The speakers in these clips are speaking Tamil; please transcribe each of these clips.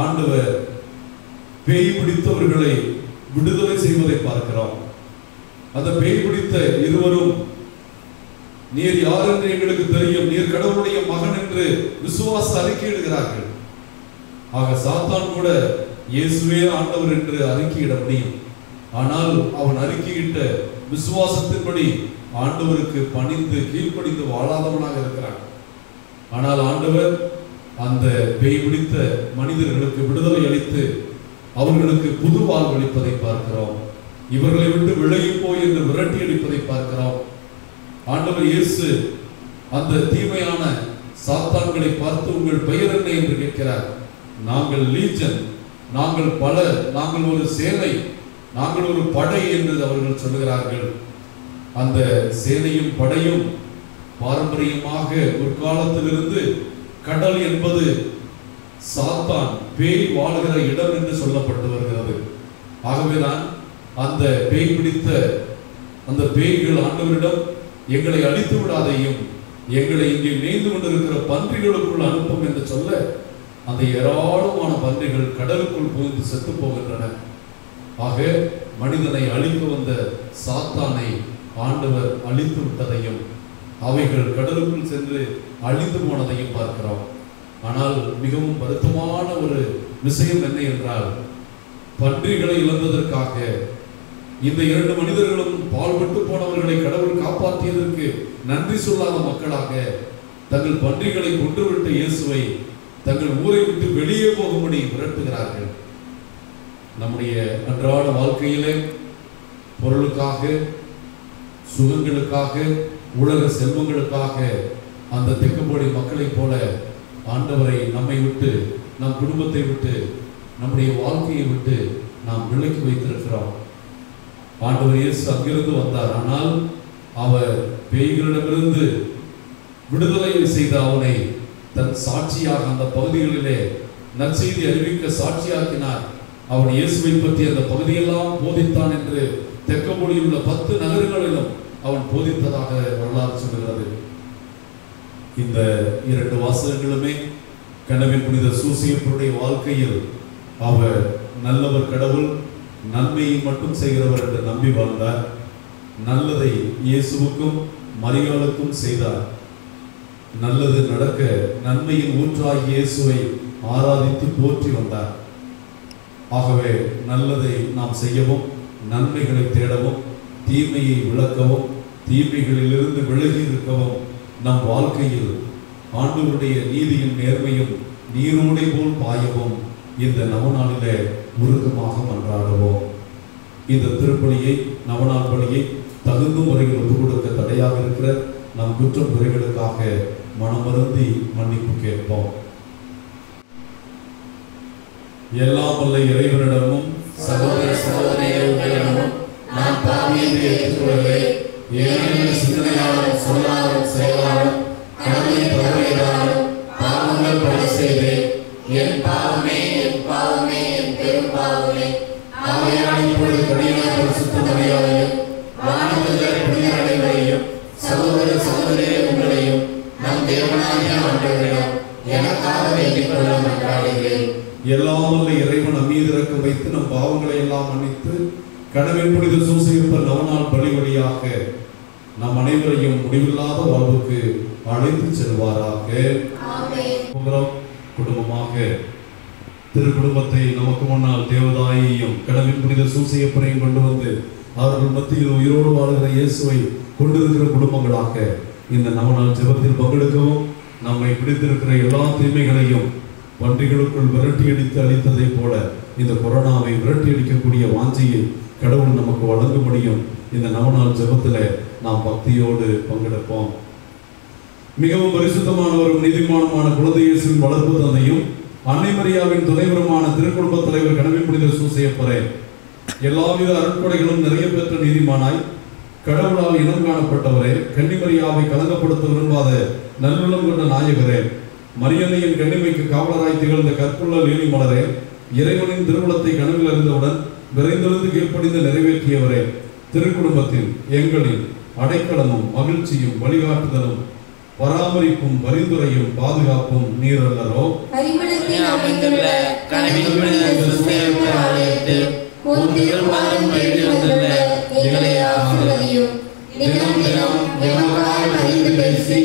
ஆண்டவர் பேய் பிடித்தவர்களை விடுதலை செய்வதை பார்க்கிறோம். அந்த பேய் பிடித்த இருவரும், நீர் யார் என்று எங்களுக்கு தெரியும், நீர் கடவுளுடைய மகன் என்று விசுவாச அறிக்கையிடுகிறார்கள். ஆக சாத்தான் கூட இயேசுவே ஆண்டவர் என்று அறிக்கையிட முடியும். ஆனால் அவன் அறிக்கையிட்ட விசுவாசத்தின்படி ஆண்டவருக்கு பணிந்து கீழ்ப்படிந்து வாழாதவனாக இருக்கிறான். ஆனால் ஆண்டவர் அந்த பேய் பிடித்த மனிதர்களுக்கு விடுதலை அளித்து அவர்களுக்கு புது வாழ்வளிப்பதை பார்க்கிறோம். இவர்களை விட்டு விலகி போய் என்று விரட்டி அடிப்பதை பார்க்கிறோம். ஆண்டவர் இயேசு அந்த தீமையான சாத்தான்களை பார்த்து உங்கள் பெயர் என்ன என்று கேட்கிறார். நாங்கள் லீஜன், நாங்கள் பலர், நாங்கள் ஒரு சேனை, நாங்கள் ஒரு படை என்று அவர்கள் சொல்லுகிறார்கள். அந்த சேனையும் படையும் பாரம்பரியமாக ஒரு காலத்திலிருந்து கடல் என்பது சாத்தான் பேய் வாழ்கிற இடம் என்று சொல்லப்பட்டு வருகிறது. ஆகவேதான் அந்த பேய் பிடித்த அந்த பேய்கள் ஆண்டவரிடம் எங்களை அழித்து விடாதையும், எங்களை இங்கே மேய்ந்து கொண்டிருக்கிற பன்றிகளுக்குள் அனுப்பும் என்று சொல்ல அந்த ஏராளமான பன்றிகள் கடலுக்குள் புகுந்து செத்து போகின்றன. ஆக மனிதனை அழிக்க வந்த சாத்தானை ஆண்டவர் அழித்து விட்டதையும் அவைகள் கடலுக்குள் சென்று அழிந்து போனதையும் பார்க்கிறோம். ஆனால் மிகவும் வருத்தமான ஒரு விஷயம் என்ன என்றால், பன்றிகளை இழந்ததற்காக இந்த இரண்டு மனிதர்களும் பால்பட்டு போனவர்களை கடவுள் காப்பாற்றியதற்கு நன்றி சொல்லாத மக்களாக தங்கள் பன்றிகளை கொன்றுவிட்ட இயேசுவை தங்கள் ஊரை விட்டு வெளியே போகும்படி விரட்டுகிறார்கள். நம்முடைய அன்றாட வாழ்க்கையிலே பொருளுக்காக, சுகங்களுக்காக, உலக செல்வங்களுக்காக அந்த தெற்குபோடி மக்களைப் போல ஆண்டவரை நம்மை விட்டு, நம் குடும்பத்தை விட்டு, நம்முடைய வாழ்க்கையை விட்டு நாம் விலக்கி வைத்திருக்கிறோம். ஆண்டவர் இயேசு அங்கிருந்து வந்தார். ஆனால் அவர் பேய்களிடமிருந்து விடுதலை செய்த அவனை தன் சாட்சியாக அந்த பகுதிகளிலே நற்செய்தி அறிவிக்க சாட்சியாக்கினார். அவன் இயேசுவை பற்றி அந்த பகுதியெல்லாம் போதித்தான் என்று தெற்குபோடியில் உள்ள 10 நகரங்களிலும் அவன் போதித்ததாக வரலாறு சொல்கிறது. இந்த 2 வாசகங்களுமே கனவின் புனித சூசியப்பருடைய வாழ்க்கையில் அவர் நல்லவர் கடவுள், நன்மையை மட்டும் செய்கிறவர் என்று நம்பி வாழ்ந்தார். நல்லதை இயேசுவுக்கும் மரியாளுக்கும் செய்தார். நல்லது நடக்க நன்மையின் ஊற்றாகிய இயேசுவை ஆராதித்து போற்றி வந்தார். ஆகவே நல்லதை நாம் செய்யவும், நன்மைகளை தேடவும், தீமையை விளக்கவும், தீமைகளிலிருந்து விலகி இருக்கவும், நம் வாழ்க்கையில் ஆண்டவருடைய நீதியும் நேர்மையும் நீரோடை போல் பாயவும் இந்த நவநாளிலே உருக்கமாக மன்றாடுவோம். இந்த திருப்பலியை, நவநாள் பலியை தகுந்த முறையில் ஒப்புக் கொடுக்க தடையாக இருக்கிற நம் குற்றம் குறைகளுக்காக மனமருந்தி மன்னிப்பு கேட்போம். எல்லாம் வல்ல இறைவனிடமும் சகோதர சகோதரிகளிடமும் நான் பாவியை ஏற்றுக்கொள்கிறேன். ஏனெனில் சிந்தனையாலும் சொல்லாலும் செயலாலும் கடவுளை தவறியதாலும் பாவங்கள் பல செய்தேன். என் பாவமே, என் பாவமே, என் பெரும் பாவமே. ஆகையால் இப்பொழுது கடின பரிசுத்த மரியாதையும் வானதூதர் புனிதர் அனைவரையும் சகோதர சகோதரிகள் உங்களையும் நம் தேவனாகிய ஆண்டவரிடம் எனக்காக வேண்டிக் கொள்ள மன்றாடுகிறேன். எல்லாம் வல்ல இறைவன் நம்மீது இரக்கம் வைத்து நம் பாவங்களை எல்லாம் மன்னித்து கடவுளின் புனித சூசியப்பர் நவநாள் பலி வழியாக நம் அனைவரையும் முடிவில்லாத வாழ்வுக்கு அழைத்து செல்வாராக. குடும்பமாக திருக்குடும்பத்தை நமக்கு முன்னால் தேவதாயையும் கடவுளின் புனித சூசியப்பரையும் கொண்டு வந்து அவர்கள் மத்தியில் உயிரோடு வாழ்கிற இயேசுவை கொண்டிருக்கிற குடும்பங்களாக இந்த நவநாள் ஜெபத்தில் பங்கெடுக்கவும், நம்மை பிடித்திருக்கிற எல்லா தீமைகளையும் பன்றிகளுக்குள் விரட்டி அடித்து அளித்ததை போல இந்த கொரோனாவை விரட்டி அடிக்கக்கூடிய வாஞ்சியை கடவுள் நமக்கு வழங்க முடியும். இந்த நவநாள் ஜெபத்தில் நாம் பக்தியோடு பங்கெடுப்போம். மிகவும் பரிசுத்தமானவரும் நீதிமானுமான குழந்தை இயேசுவின் வளர்ப்பு தந்தையும் அன்னை மரியாவின் துணைவருமான திருக்குடும்ப தலைவர் கனவின் புனித சூசையப்பரே, எல்லாவித அருட்கொடைகளும் நிறைய பெற்ற நீதிமானாய் கடவுளால் இனம் காணப்பட்டவரே, கன்னிமரியாவை கலங்கப்படுத்த விரும்பாத நல்லுள்ளம் கொண்ட நாயகரே, மரியன்னையின் கண்ணிமைக்கு காவலராய் திகழ்ந்த கற்புள்ள லீலி மலரே, இறைவனின் திருவுளத்தை கனவில் அறிந்தவுடன் விரைந்தெழுந்து கீழ்ப்படிந்து நிறைவேற்றியவரே, திருக்குடும்பத்தில் எங்களின் அடைக்கலமும் மகிழ்ச்சியும் வழிகாட்டுதலும் பராமரிப்பும் பரிந்துரையும் பாதுகாப்பும் நீர் அல்லரோ. பரிமளத்தின் அமைந்துள்ள கனவின் புனித சூசையப்பர் ஆலயத்தில் உன் திருப்பாதம் எழுதி வந்துள்ள எங்களை ஆசீர்வதியும். தினம் தினம் எமக்காய் பரிந்து பேசி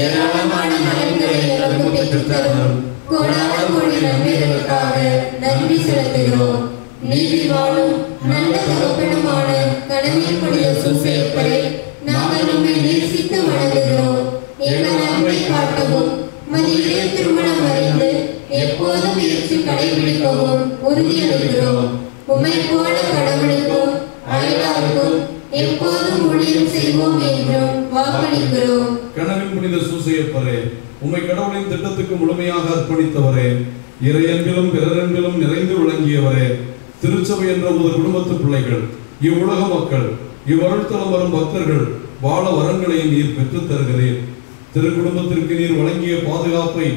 ஏராளமான நலன்களை எங்களுக்கு பெற்றுத் தரும் கோடான கோடி நன்மைகளுக்காக நன்றி செலுத்துகிறோம். நீதி வாழும் நல்ல தகப்பனுமான கனவின் புனித சூசையப்பரை நாங்கள் உம்மை நேசித்து வணங்குகிறோம். எங்கள் அன்பை காட்டவும் மதிய திருமணம் அறிந்து எப்போதும் ஏற்று கடைபிடிக்கவும் உறுதியளிக்கிறோம். உம்மை போல கடவுளுக்கும் அயலாருக்கும் எப்போதும் ஊழியம் செய்வோம் என்றும் வாக்களிக்கிறோம். கனவின் புனித சூசையப்பரே, உம்மை கடவுளின் திட்டத்துக்கு முழுமையாக அர்ப்பணித்தவரே, இறையன்பிலும் பிறரன்பிலும் நிறைந்து விளங்கியவரே, திருச்சபை என்ற உமது குடும்பத்து பிள்ளைகள், இவ்வுலக மக்கள், இவ்வருள்தலம் வரும் பக்தர்கள் வாழ வரங்களை நீர் பெற்றுத் தருகிறீர். திரு குடும்பத்திற்கு நீர் வழங்கிய பாதுகாப்பை,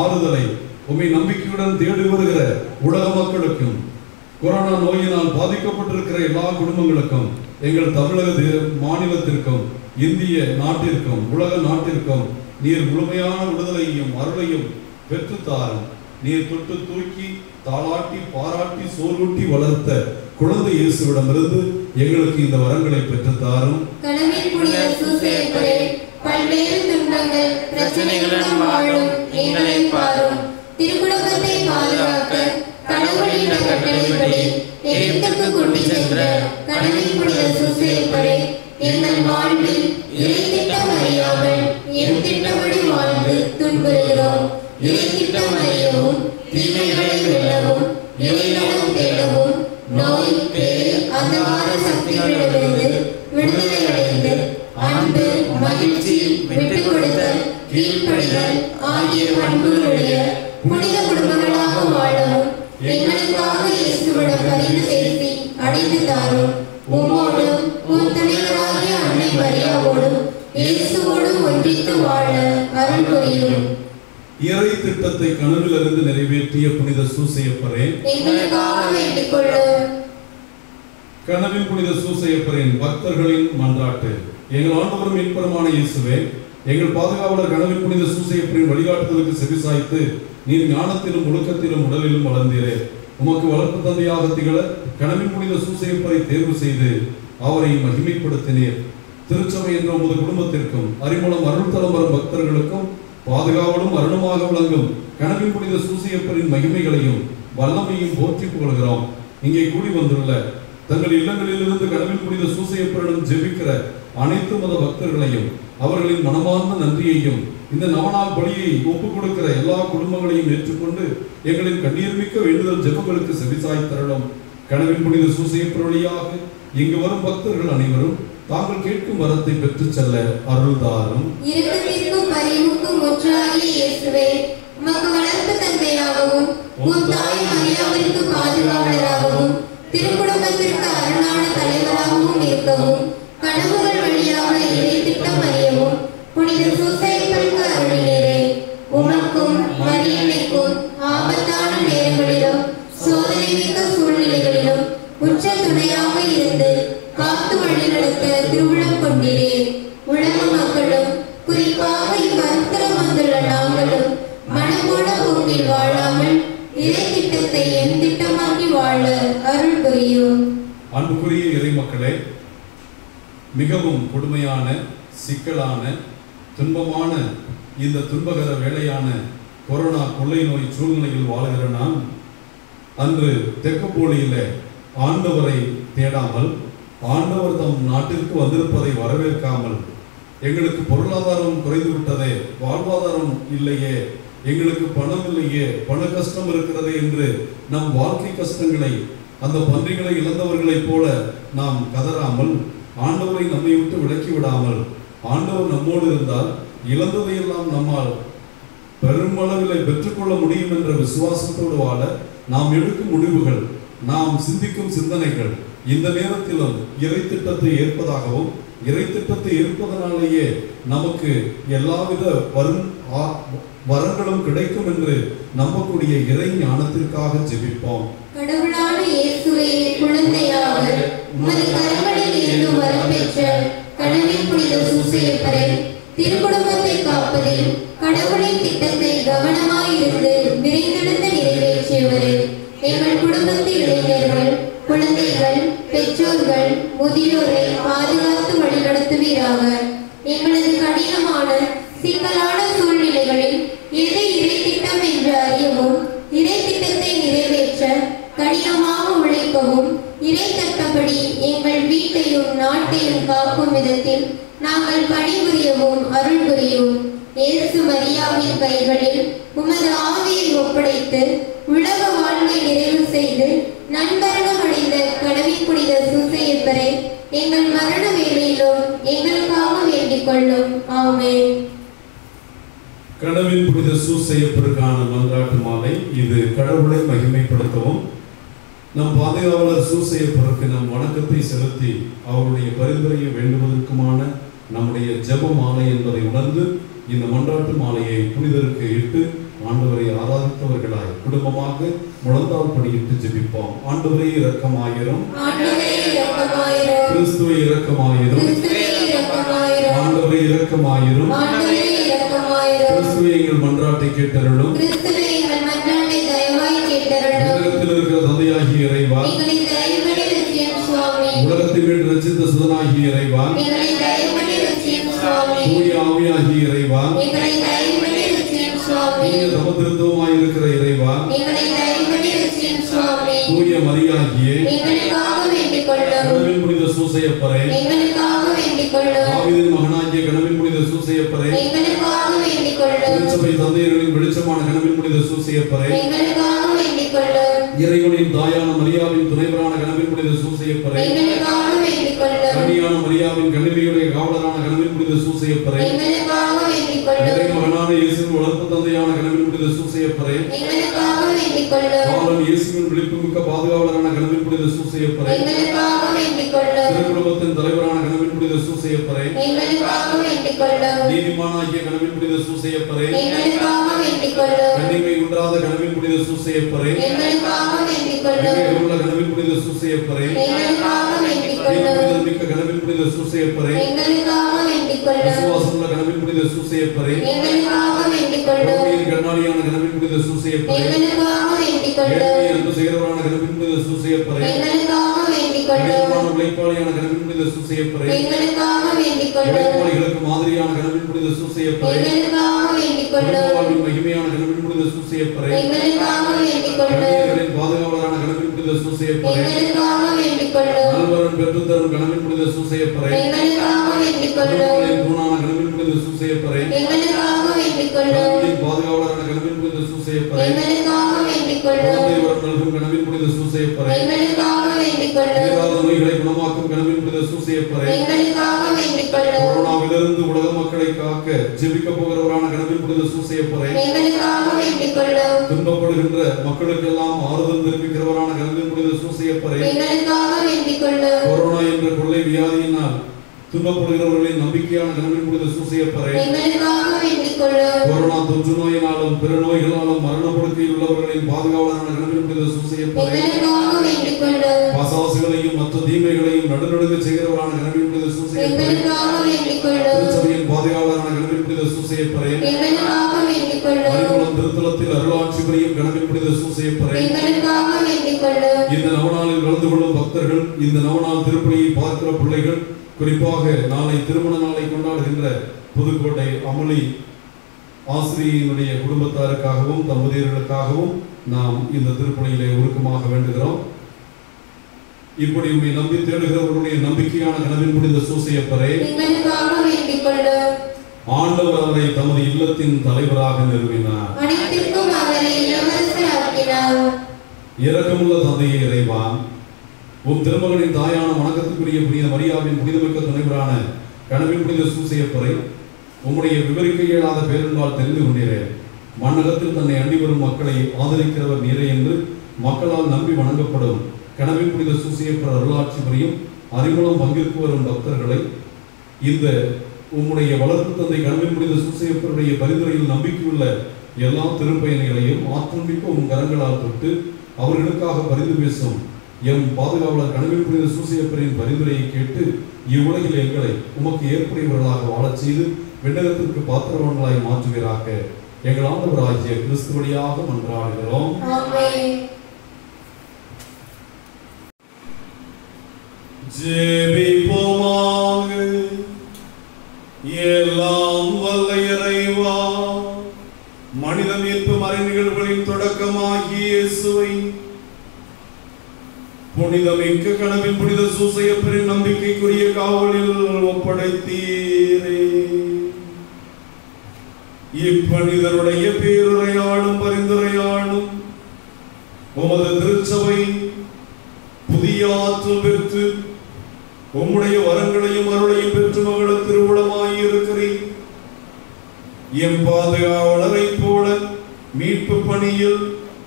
ஆறுதலை உம்மை நம்பிக்கையுடன் தேடி வருகிற உலக மக்களுக்கும், கொரோனா நோயினால் பாதிக்கப்பட்டிருக்கிற எல்லா குடும்பங்களுக்கும், எங்கள் தமிழக மாநிலத்திற்கும், இந்திய நாட்டிற்கும், உலக நாட்டிற்கும் நீர் முழுமையான விடுதலையும் அருளையும் பெற்றுத்தாரும். நீர் தொட்டு தூக்கி தாளாட்டி பாராட்டி சோர்வூட்டி வளர்த்த குழந்தை இயேசுவிடமிருந்து எங்களுக்கு இந்த வரங்களை பெற்றுத்தாரும். கனவின் புனித சூசையப்பரே, பல்வேறு துன்பங்கள் பிரச்சனைகளுடன் வாழும் எங்களை பாரும். திருக்குடும்பத்தை பாதுகாக்க கடவுளின் கட்டளைப்படி எகிப்துக்கு கொண்டு சென்ற கனவின் புனித சூசையப்பரே, எங்கள் வாழ்வில் இறை திட்டம் அறியாமல் என் திட்டப்படி வாழ்ந்து துன்புறுகிறோம். இறை திட்டம் அறியவும், தீமைகளை வெல்லவும், இறைநலம் தேடவும், நோய் பேய் அந்தகார சக்திகளிடமிருந்து விடுதலை அடைந்து அன்பு, மகிழ்ச்சி, விட்டுக் கொடுத்தல், கீழ்ப்படிதல் ஆகிய பண்புகளுடைய புனித குடும்பங்களாக வாழவும் எங்களுக்காக இயேசுவிடம் பரிந்து பேசி அடைந்து தாரும். உம்மோடும் உம் துணைவராகிய அன்னை மரியாவோடும் இயேசுவோடும் ஒன்றித்து வாழ அருள் புரியும். இறை திட்டத்தை கனவிலிருந்து நிறைவேற்றிய புனித சூசையப்பரே, எங்களுக்காக வேண்டிக் கொள்ளும். கனவின் புனித சூசையப்பரின் பக்தர்களின் மன்றாட்டு. எங்கள் ஆண்டவரும் மீட்பருமான இயேசுவே, எங்கள் பாதுகாவலர் கனவின் புனித சூசையப்பரின் வழிகாட்டுதலுக்கு செவிசாய்த்து நீர் ஞானத்திலும் ஒழுக்கத்திலும் உடலிலும் வளர்ந்தீரே. உமக்கு வளர்ப்பு தந்தையாக திகழ கனவின் புனித சூசையப்பரை தேர்வு செய்து அவரை மகிமைப்படுத்தினீர். திருச்சபை என்ற உமது குடும்பத்திற்கும் அறிமுகம் அருள்தலம் வரும் பக்தர்களுக்கும் பாதுகாவலும் அருளுமாக விளங்கும் கனவின் புனித சூசையப்பரின் மகிமைகளையும் வல்லமையும் போற்றி புகழ்கிறோம். இங்கே கூடி வந்துள்ள தங்கள் இல்லங்களிலிருந்து கனவின் புனித சூசையப்பரிடம் ஜெபிக்கிற அனைத்து மத பக்தர்களையும் அவர்களின் மனமார்ந்த நன்றியையும் இந்த நவநாள் பலியை ஒப்புக் கொடுக்கிற எல்லா குடும்பங்களையும் ஏற்றுக்கொண்டு எங்களின் கண்ணீர்மிக்க வேண்டுதல் ஜெபங்களுக்கு செவிசாய் தரலும். கனவின் புனித சூசையப்பர் வழியாக இங்கு வரும் பக்தர்கள் அனைவரும் தாங்கள் கேட்கும் வரத்தை பெற்றுச் செல்ல அருள்தாரும். இரக்கத்திற்கும் பரிவுக்கும் முற்றாகிய இயேசுவே, உமக்கு வளர்ப்பு தந்தையாகவும் உம் தாய் மரியாவிற்கு பாதுகாவலராகவும் திருக்குடும்பத்திற்கு அரணான தலைவராகவும் இருக்கவும் கனவுகள் வழியாக இறை திட்டம் அறியவும் புனித சூசையப்பருக்கு அருளினரே. உமக்கும் மரியன்னைக்கும் ஆபத்தான நேரங்களிலும் சோதனை மிக்க சூழ்நிலைகளிலும் உச்ச துணையாக இருந்து காத்து வழிநடத்த திருவுளம் கொண்டீரே. உலக மக்களும் குறிப்பாக இவ்வருத்தரம் வந்துள்ள நாங்களும் மனமோட போக்கில் வாழாமல் இறை திட்டத்தை என் திட்டமாக்கி வாழ அருள் புரியும். அன்புக்குரிய இறை மக்களே, மிகவும் கொடுமையான, சிக்கலான, துன்பமான இந்த துன்பகர வேளையான கொரோனா கொள்ளை நோய் சூழ்நிலையில் வாழ்கிற நாம் அன்று தெக்கப்போலியில ஆண்டவரை தேடாமல், ஆண்டவர் தம் நாட்டிற்கு வந்திருப்பதை வரவேற்காமல், எங்களுக்கு பொருளாதாரம் குறைந்து விட்டதே, வாழ்வாதாரம் இல்லையே, எங்களுக்கு பணம் இல்லையே, பண கஷ்டம் இருக்கிறது என்று நம் வாழ்க்கை கஷ்டங்களை அந்த பன்றிகளை இழந்தவர்களைப் போல நாம் கதறாமல், ஆண்டவரை நம்மை விட்டு விலக்கி விடாமல், ஆண்டவர் நம்மோடு இருந்தால் இழந்ததையெல்லாம் நம்மால் பெருமளவில் பெற்றுக்கொள்ள முடியும் என்ற விசுவாசத்தோடு வாழ நாம் எடுக்கும் முடிவுகள், நாம் சிந்திக்கும் சிந்தனைகள் இந்த நேரத்திலும் இறை திட்டத்தை ஏற்பதாகவும், இறை திட்டத்தை ஏற்பதனாலேயே நமக்கு எல்லாவித வரங்களும் கிடைக்கும் என்று நம்பக்கூடிய இறை ஞானத்திற்காக ஜெபிப்போம். கடவுளான இயேசுவே, குழந்தையாக உமது கரங்களில் இருந்து வரப்பெற்ற கனவின் புனித சூசையப்பரை திருக்குடும்பத்தை காப்பதில் கடவுளின் திட்டத்தை கவனமாயிருந்து விரைந்தெழுந்த இறை தக்கபடி எங்கள் வீட்டையும் நாட்டையும் காக்கும் விதத்தில் நாங்கள் பணிபுரியவும் அருள் புரியும். இயேசு மரியாவின் கைகளில் உமது ஆவியை ஒப்படைத்து உலக வாழ்வை நிறைவு செய்து நண்பர்கள் அடைந்த கடவுள் புனித சூசையப்பரை எங்கள் மரண வேளையிலும் எங்களுக்காக வேண்டிக் கொள்ளும். ஆமென். கடவுளின் புனித சூசையப்பருக்கான மன்றாட்டு மாலை. இது கடவுளை மகிமைப்படுத்தவும் நம் பாதுகாவலர் சூசையப்பருக்கு நம் வணக்கத்தை செலுத்தி அவருடைய பரிந்துரையை வேண்டுவதற்குமான நம்முடைய ஜெப மாலை என்பதை உணர்ந்து இந்த மன்றாட்டு மாலையை புனிதருக்கு இட்டு ஆண்டவரை ஆராதித்தவர்களாய் குடும்பமாக முழந்தால் படியிட்டு ஜெபிப்போம். ஆண்டவரே இரக்கமாயிரும், கிறிஸ்துவே இரக்கமாயிரும், ஆண்டவரே இரக்கமாயிரும், கிறிஸ்துவே எங்கள் மன்றாட்டை கேட்டருளும். உலகத்தில் இருக்கிற தந்தையாகிய இறைவா, உலகத்தை மீண்டு ரட்சித்த சுதனாகிய இறைவா, தூய ஆவியாகிய இறைவா, தூய தமதிருத்துவமாயிருக்கிற இறைவா, தூய மரியாகிய கடவுளின் புனித சூசையப்பரே, தாவீதின் மகனாகிய கடவுளின் புனித சூசையப்பரே, திருச்சபை தந்தையர்களின் வெளிச்சமான கடவுளின் புனித சூசையப்பரே, இறைவனின் தாயான மரியாவின் துணைவரான கடவுளின் புனித சூசையப்பரே, கன்னியான மரியாவின் கன்னிகையுடைய காவலரான கடவுளின் புனித சூசையப்பரே, இறை மகனான இயேசுவின் வளர்ப்பு தந்தையான கடவுளின் புனித சூசையப்பரே, காவலன் இயேசுவின் விழிப்புமிக்க பாதுகாவலரான கடவுளின் புனித சூசையப்பரே, திருக்குடும்பத்தின் தலைவரான கடவுளின் புனித சூசையப்பரே, நீதிமானாகிய கடவுளின் புனித சூசையப்பரே, கன்னிகை குன்றாத கடவுளின் புனித சூசையப்பரே, உள்ள கடவுளின் புனித சூசையப்பரே, மிக்க கடவுளின் புனித சூசையப்பரே, விசுவாசமுள்ள கடவுளின் புனித சூசையப்பரே, கண்ணாடியான கடவுளின் புனித சூசையப்பரே, அன்பு செய்கிறவரான கடவுளின் புனித சூசையப்பரே, உழைப்பாளியான கடவுளின் புனித சூசையப்பரே, உழைப்பாளிகளுக்கு மாதிரியான கடவுளின் புனித சூசையப்பரே, வாழ்வின் மகிமையான கடவுளின் புனித சூசையப்பரே, பாதுகாவலரான கடவுளின் புனித சூசையப்பரே, நல்வரன் பெற்றுத்தரும் கடவுளின் புனித சூசையப்பரே, தூணான கடவுளின் புனித சூசையப்பரே, பாதுகாவலரான கடவுளின் புனித சூசையப்பரே, நல்கும் கடவுளின் புனித சூசையப்பரே, நோய்களை குணமாக்கும் கடவுளின் புனித சூசையப்பரே, கொரோனாவிலிருந்து உலக மக்களை காக்க ஜெபிக்க போகிறவரான கடவுளின் புனித சூசையப்பரே, துன்பப்படுகின்ற மக்களுக்கெல்லாம் ஆறுதல் தெரிவிக்கிறவரான கடவுளின் புனித சூசையப்பரே, கொரோனா என்ற கொள்ளை வியாதியினால் துன்பப்படுகிறவர்களின் நம்பிக்கையான கடவுளின் புனித சூசையப்பரே, கொரோனா தொற்று நோயினாலும் பிற நோய்களாலும் மரணப்படுக்கையில் உள்ளவர்களின் பாதுகாவலரான கடவுளின் புனித சூசையப்பரே, பசாசுகளையும் மற்ற தீமைகளையும் நடுநடுங்க செய்கிறவரான கடவுளின் புனித சூசையப்பரே, திருச்சபையின் பாதுகாவலரான கடவுளின் புனித சூசையப்பரே, அறிவுளம் திருத்தலத்தில் அருளாட்சி புரியும் கடவுளின் புனித சூசையப்பரே, இந்த நவநாளில் கலந்து கொள்ளும் பக்தர்கள், இந்த நவநாள் திருப்பலியை பார்க்கிற பிள்ளைகள், குறிப்பாக நாளை திருமண நாளை கொண்டாடுகின்ற புதுக்கோட்டை அமளி ஆசிரியனுடைய குடும்பத்தாருக்காகவும் தம்பதியர்களுக்காகவும் நாம் இந்த திருப்பலியிலே உருக்கமாக வேண்டுகிறோம். இப்படி உண்மை நம்பி தேடுகிறவர்களுடைய நம்பிக்கையான கடவுளின் புனித சூசையப்பரே, ஆண்டவர் அவரை தமது இல்லத்தின் தலைவராக நிறுவினார். இரக்கமுள்ள தந்தையே இறைவா, உம் திருமகனின் தாயான வணக்கத்துக்குரிய புனித மரியாவின் புனிதமிக்க துணைவரான கடவுளின் புனித சூசையப்பரை உம்முடைய விவரிக்க இயலாத பேரன்பால் தெரிந்து கொண்டீரே. மண்ணகத்தில் தன்னை அண்டி வரும் மக்களை ஆதரிக்கிறவர் நீரே என்று மக்களால் நம்பி வணங்கப்படும் கடவுளின் புனித சூசையப்பர் அருளாட்சி புரியும் அறிமுகம் பங்கிற்கு வரும் பக்தர்களை இந்த உம்முடைய வளர்ப்பு தந்தை கடவுளின் புனித சூசையப்பருடைய பரிந்துரையில் நம்பிக்கையுள்ள எல்லா திருப்பயணிகளையும் ஆற்றல் மிக்க உம் கரங்களால் தொட்டு அவர்களுக்காக பரிந்து பேசும் எம் பாதுகாவலர் கடவுளின் புனித சூசையப்பரின் பரிந்துரையை கேட்டு இவ்வுலகில் எங்களை உமக்கு ஏற்புடையவர்களாக வாழச் செய்து விண்ணகத்திற்கு பாத்திரவான்களாய் மாற்றுவீராக. எங்கள் ஆண்டவராகிய கிறிஸ்து வழியாக மன்றாடுகிறோம். ஜெபிப்போமாக. எல்லாம் வல்ல இறைவா, மனித மீட்பு மறை நிகழ்வுகளின் தொடக்கமாகிய இயேசுவை புனிதமிக்க கனவின் புனித சூசையப்பரின் நம்பிக்கைக்குரிய காவலில் ஒப்படைத்தீரே. இப்பணிதருடைய பேருரையாளும் பரிந்துரையாளும் உமது திருச்சபை புதிய ஆற்றல் பெற்று உம்முடைய வரங்களையும் அருளையும் பெற்று மகள திருவுளமாயிருக்கிறீர். எம் பாதுகாவலரை போல மீட்பு பணியில்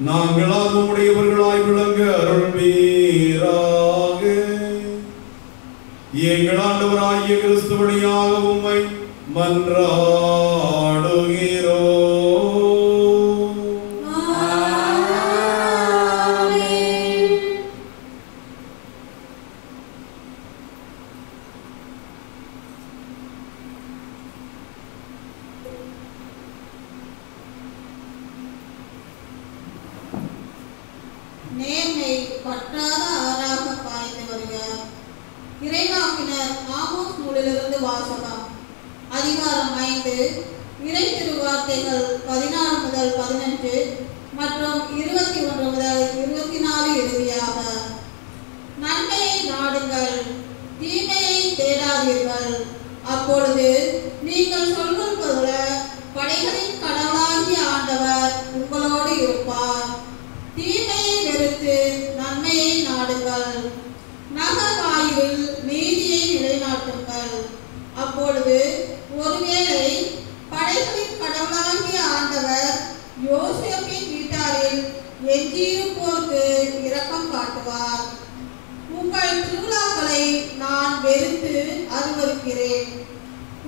நாங்களாக உம்முடையவர்களாய் விளங்க அருள்வீராக. எங்கள் ஆண்டவராகிய கிறிஸ்து வழியாக உம்மை மன்றாடுகிறோம். நேர்மை பற்றாத ஆறாக பாய்ந்து வருக. இறைவாக்கினர் ஆமோஸ் நூலிலிருந்து வாசகம். அதிகாரம் 5, இறை திருவார்த்தைகள் 14 முதல் 15 மற்றும் 21 முதல் 24 இறுதியாக. நன்மையை நாடுங்கள், தீமையை தேடாதீர்கள். அப்பொழுது நீங்கள் சொல்வது போல படைகளின் கடவுளாகிய ஆண்டவர் உங்களோடு இருப்பார். தீமையை வெறுத்து நன்மையை நாடுங்கள், நகர் வாயிலில் நீதியை நிலைநாட்டுங்கள். அப்பொழுது ஒருவேளை படைகளின் கடவுளாகிய ஆண்டவர் யோசேப்பின் வீட்டாரில் எஞ்சியிருப்போருக்கு இரக்கம் காட்டுவார். உங்கள் திருவிழாக்களை நான் வெறுத்து அருவருக்கிறேன்.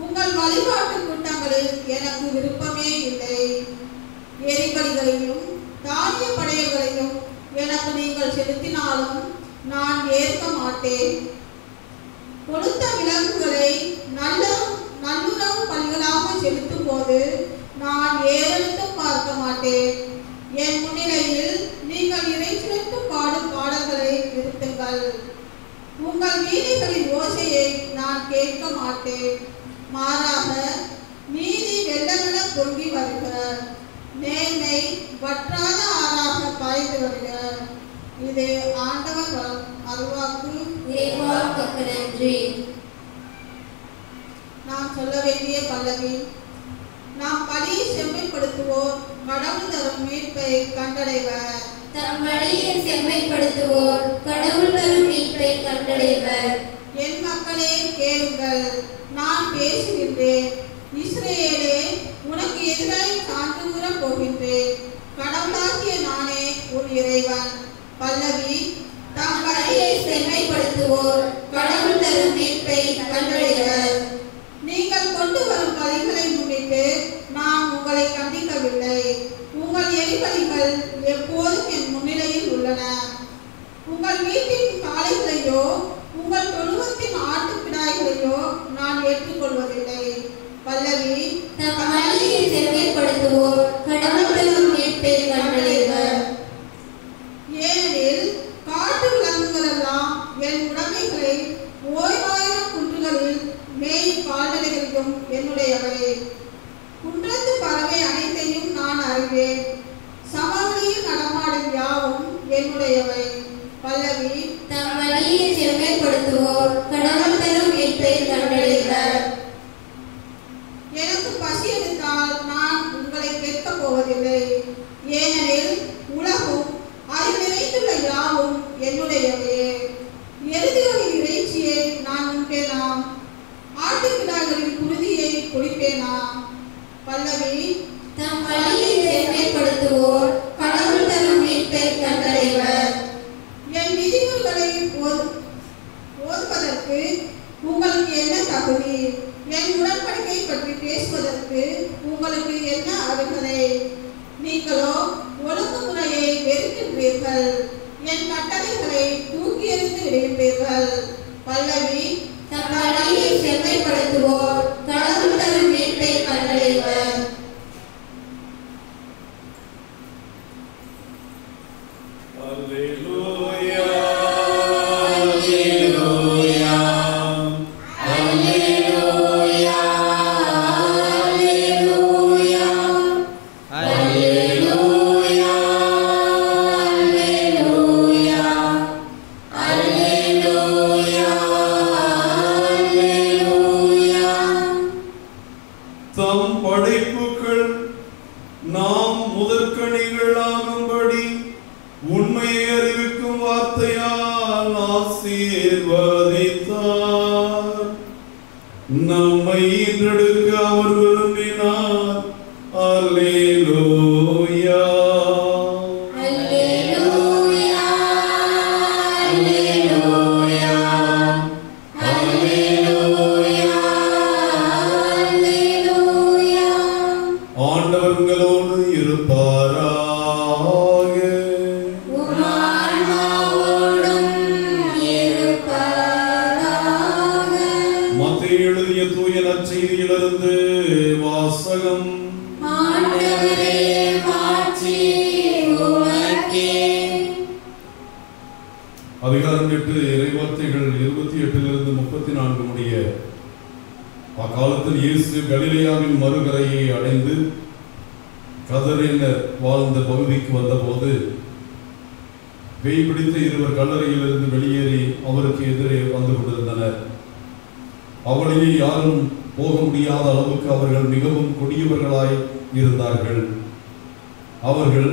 உங்கள் வழிபாட்டு கூட்டங்களில் எனக்கு விருப்பமே இல்லை. எரிபலிகளையும் தானிய படையல்களையும் எனக்கு நீங்கள் செலுத்தினாலும் நான் ஏற்க மாட்டேன். கொடுத்த விலங்குகளை நல்லுறவு பலிகளாக செலுத்தும் போது நான் ஏறெடுத்தும் பார்க்க மாட்டேன். என் முன்னிலையில் நீங்கள் இறைச்சிலுக்கும் பாடும் பாடல்களை நிறுத்துங்கள். உங்கள் வீதிகளின் ஓசையை நான் கேட்க மாட்டேன். மாறாக நீதி வெள்ளமென பொங்கி வருகிறார். நேர்மை வற்றாத ஆறாக பாய்ந்து வருகிறார். இது ஆண்டவர் அருள்வாக்கு. நன்றி. நாம் சொல்ல வேண்டிய பல்லவி. நாம் பணியை செம்மைப்படுத்துவோர் கடவுள் தரும் மீட்பை கண்டடைவர். தம் வழியை செம்மைப்படுத்துவோர் கடவுள் தரும் மீட்பை கண்டடைவர். என் மக்களே கேளுங்கள், நான் பேசுகின்றேன். இஸ்ரேலே, உனக்கு எதிராக சான்று கூறப் போகின்றேன். கடவுளாகிய நானே உன் இறைவன். பல்லவி. தம் வழியை செம்மைப்படுத்துவோர் கடவுள் தரும் மீட்பை கண்டடைவர். நீங்கள் கொண்டு வரும் பலிகளை முன்னிட்டு நான் உங்களை கண்டிக்கவில்லை. உங்கள் எரிபலிகள் எப்போதும் என் முன்னிலையில் உள்ளன. உங்கள் வீட்டின் காளைகளையோ உங்கள் தொழுவத்தின் ஆட்டுக்கிடாய்களையோ நான் ஏற்றுக்கொள்வதில்லை. பல்லவி. தம் வழியை செம்மைப்படுத்துவோர் கடவுள் தரும் மீட்பை கண்டடைவர். ஏனெனில் காட்டு விலங்குகளெல்லாம் என் உடைமைகளை ஓய்வாயிரம் குன்றுகளில் மேயும் கால்நடைகளுக்கும் என்னுடையவை. குன்றத்து பறவை அனைத்தையும் நான் அறிவேன். சமவெளியில் நடமாடும் யாவும் என்னுடையவை. பல்லவி. தம் வழியை செம்மைப்படுத்துவோர் கடவுள் தரும் மீட்பை கண்டடைவர். எனக்கு பசி எடுத்தால் நான் உங்களை கேட்கப் போவதில்லை. ஏனெனில் உலகும் அதில் நிறைந்துள்ள யாவும் என்னுடையவே. எருதுகளின் இறைச்சியை நான் உண்பேனா? ஆட்டுக்கிடாய்களின் குருதியை குடிப்பேனா? பல்லவி. தம் வழியை செம்மைப்படுத்துவோர் கடவுள் தரும் மீட்பை கண்டடைவர். என் விதிமுறைகளை ஓதுவதற்கு உங்களுக்கு என்ன தகுதி? என் உடன்படிக்கை பற்றி பேசுவதற்கு உங்களுக்கு என்ன அருகதை? நீங்களோ ஒழுங்குமுறையை வெறுக்கின்றீர்கள். என் கட்டளைகளை தூக்கி எறிந்து விடுகின்றீர்கள். பல்லவி. தம் வழியை செம்மைப்படுத்துவோர் கடவுள் தரும் மீட்பை கண்டடைவர். உண்மையை அறிவிக்கும் வார்த்தையால் ஆசீர்வதித்தார். நம்மை ஈன்றெடுக்க அவர் விரும்பினார். அல்லேலூயா. அல்லேலூயா. அல்லேலூயா. அல்லேலூயா. அல்லேலூயா. ஆண்டவர் உங்களோடு இருப்பாராக. உம் ஆன்மாவோடும் இருப்பாராக. மத்தேயு எழுதிய தூய நற்செய்தியிலிருந்து வாசகம். ஆண்டவரே, மாட்சி உமக்கே. அதிகாரம் 8 இறைவார்த்தைகள் 28 34 முடிய. அக்காலத்தில் இயேசு கலிலேயாவின் மறுகரையை அடைந்து கதரேனர் வாழ்ந்த பகுதிக்கு வந்தபோது பேய் பிடித்த இருவர் கல்லறையிலிருந்து வெளியேறி அவருக்கு எதிரே வந்து கொண்டிருந்தனர். அவளிலே யாரும் போக முடியாத அளவுக்கு அவர்கள் மிகவும் கொடியவர்களாய் இருந்தார்கள். அவர்கள்,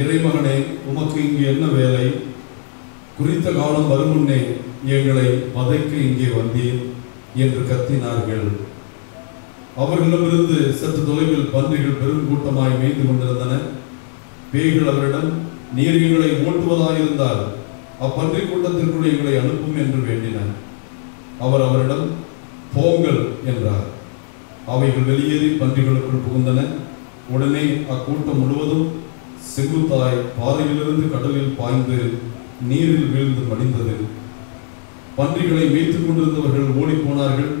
இறைமகனே, உமக்கு இங்கு என்ன வேலை? குறித்த காலம் வரும் முன்னே எங்களை வதைக்க இங்கே வந்தீர் என்று கத்தினார்கள். அவர்களிடமிருந்து சற்று தொலைவில் பன்றிகள் பெரும் கூட்டமாய் மேய்ந்து கொண்டிருந்தன. பேய்கள் அவரிடம், நீர் எங்களை ஓட்டுவதாயிருந்தால் அப்பன்றி கூட்டத்திற்குள் எங்களை அனுப்பும் என்று வேண்டின. அவர் அவரிடம், போங்கள் என்றார். அவைகள் வெளியேறி பன்றிகளுக்குள் புகுந்தன. உடனே அக்கூட்டம் முழுவதும் செங்குத்தாய் பாறையிலிருந்து கடலில் பாய்ந்து நீரில் வீழ்ந்து மடிந்தது. பன்றிகளை மேய்த்துக் கொண்டிருந்தவர்கள் ஓடி போனார்கள்.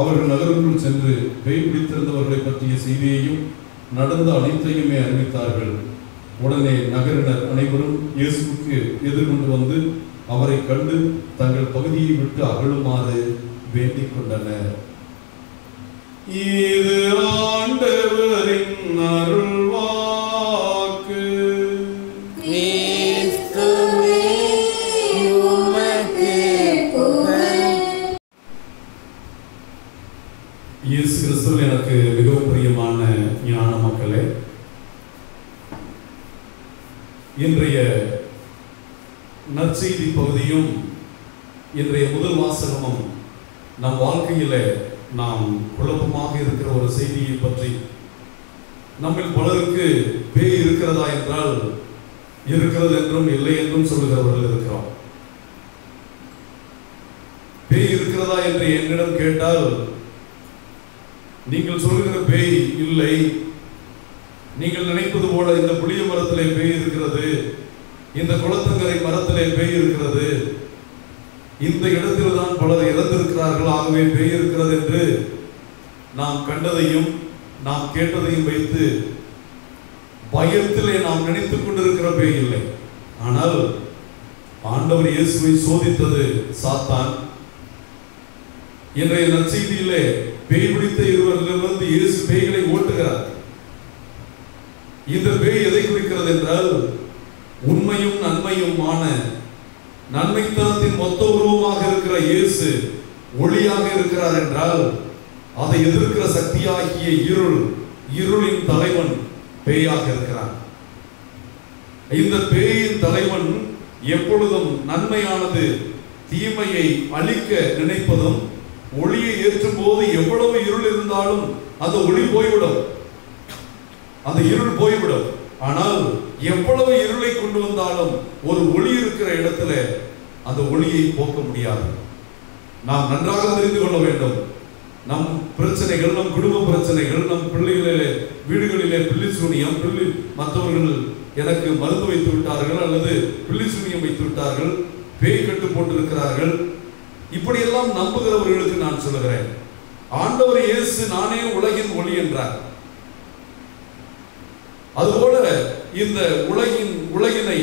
அவர்கள் நகருக்குள் சென்று பேய் பிடித்திருந்தவர்களை பற்றிய செய்தியையும் நடந்த அனைத்தையுமே அறிவித்தார்கள். உடனே நகரினர் அனைவரும் இயேசுவுக்கு எதிர்கொண்டு வந்து அவரை கண்டு தங்கள் பகுதியை விட்டு அகலுமாறு வேண்டிக் கொண்டனர். இது ஆண்டவரின் அருள்வாக்கு. கிறிஸ்துவே, உமக்கு புகழ். இயேசு கிறிஸ்துவில் எனக்கு மிகவும் பிரியமான ஞான மக்களே, இன்றைய நற்செய்தி பகுதியும் இன்றைய முதல் வாசகமும் நம் வாழ்க்கையில நாம் குழப்பமாக இருக்கிற ஒரு செய்தியை பற்றி. நம்மில் பலருக்கு பேய் இருக்கிறதா என்றால் இருக்கிறது என்றும் இல்லை என்றும் சொல்லுகிறவர்கள் இருக்கிறோம். பேய் இருக்கிறதா என்று என்னிடம் கேட்டால், நீங்கள் சொல்லுகிற பேய் இல்லை, நீங்கள் நினைப்பது போல இந்த புளிய மரத்திலே பேய் இருக்கிறது, இந்த குளத்தங்கரை மரத்திலே பேய் இருக்கிறது, இந்த இடத்தில் தான் பலர் இறந்திருக்கிறார்கள், ஆகவே பேய் இருக்கிறது என்று நாம் கண்டதையும் நாம் கேட்டதையும் வைத்து பயத்திலே நாம் நினைத்துக் கொண்டிருக்கிற பேய் இல்லை. ஆனால் ஆண்டவர் இயேசுவை சோதித்தது சாத்தான். இன்றைய நற்செய்தியிலே பேய் பிடித்த இருவரிலிருந்து இயேசு பேய்களை ஓட்டுகிறார். இந்த பேய் எதை குறிக்கிறது என்றால், உண்மையும் நன்மையுமான நன்மைத்தனத்தின் மொத்த உருவமாக இருக்கிற இயேசு ஒளியாக இருக்கிறார் என்றால், அதை எதிர்க்கிற சக்தியாகிய இருளின் தலைவன் பேயாக இருக்கிறான். இந்த பேயின் தலைவன் எப்பொழுதும் நன்மையானது தீமையை அழிக்க நினைப்பதும், ஒளியை ஏற்றும் போது எவ்வளவு இருள் இருந்தாலும் அந்த ஒளி போய்விடும், அந்த இருள் போய்விடும். ஆனால் எவ்வளவு இருளை கொண்டு வந்தாலும் ஒரு ஒளி இருக்கிற இடத்துல அந்த ஒளியை போக்க முடியாது. நாம் நன்றாக தெரிந்து கொள்ள வேண்டும். நம் பிரச்சனைகள், நம் குடும்ப பிரச்சனைகள், நம் பிள்ளைகளிலே வீடுகளிலே பில்லி சூனியம், மற்றவர்கள் எனக்கு மருந்து வைத்து விட்டார்கள் அல்லது பில்லி சூனியம் வைத்து விட்டார்கள், பேய் கட்டு போட்டிருக்கிறார்கள், இப்படியெல்லாம் நம்புகிறவர்களுக்கு நான் சொல்லுகிறேன், ஆண்டவர் இயேசு நானே உலகின் ஒளி என்றார். அதுபோல இந்த உலகினை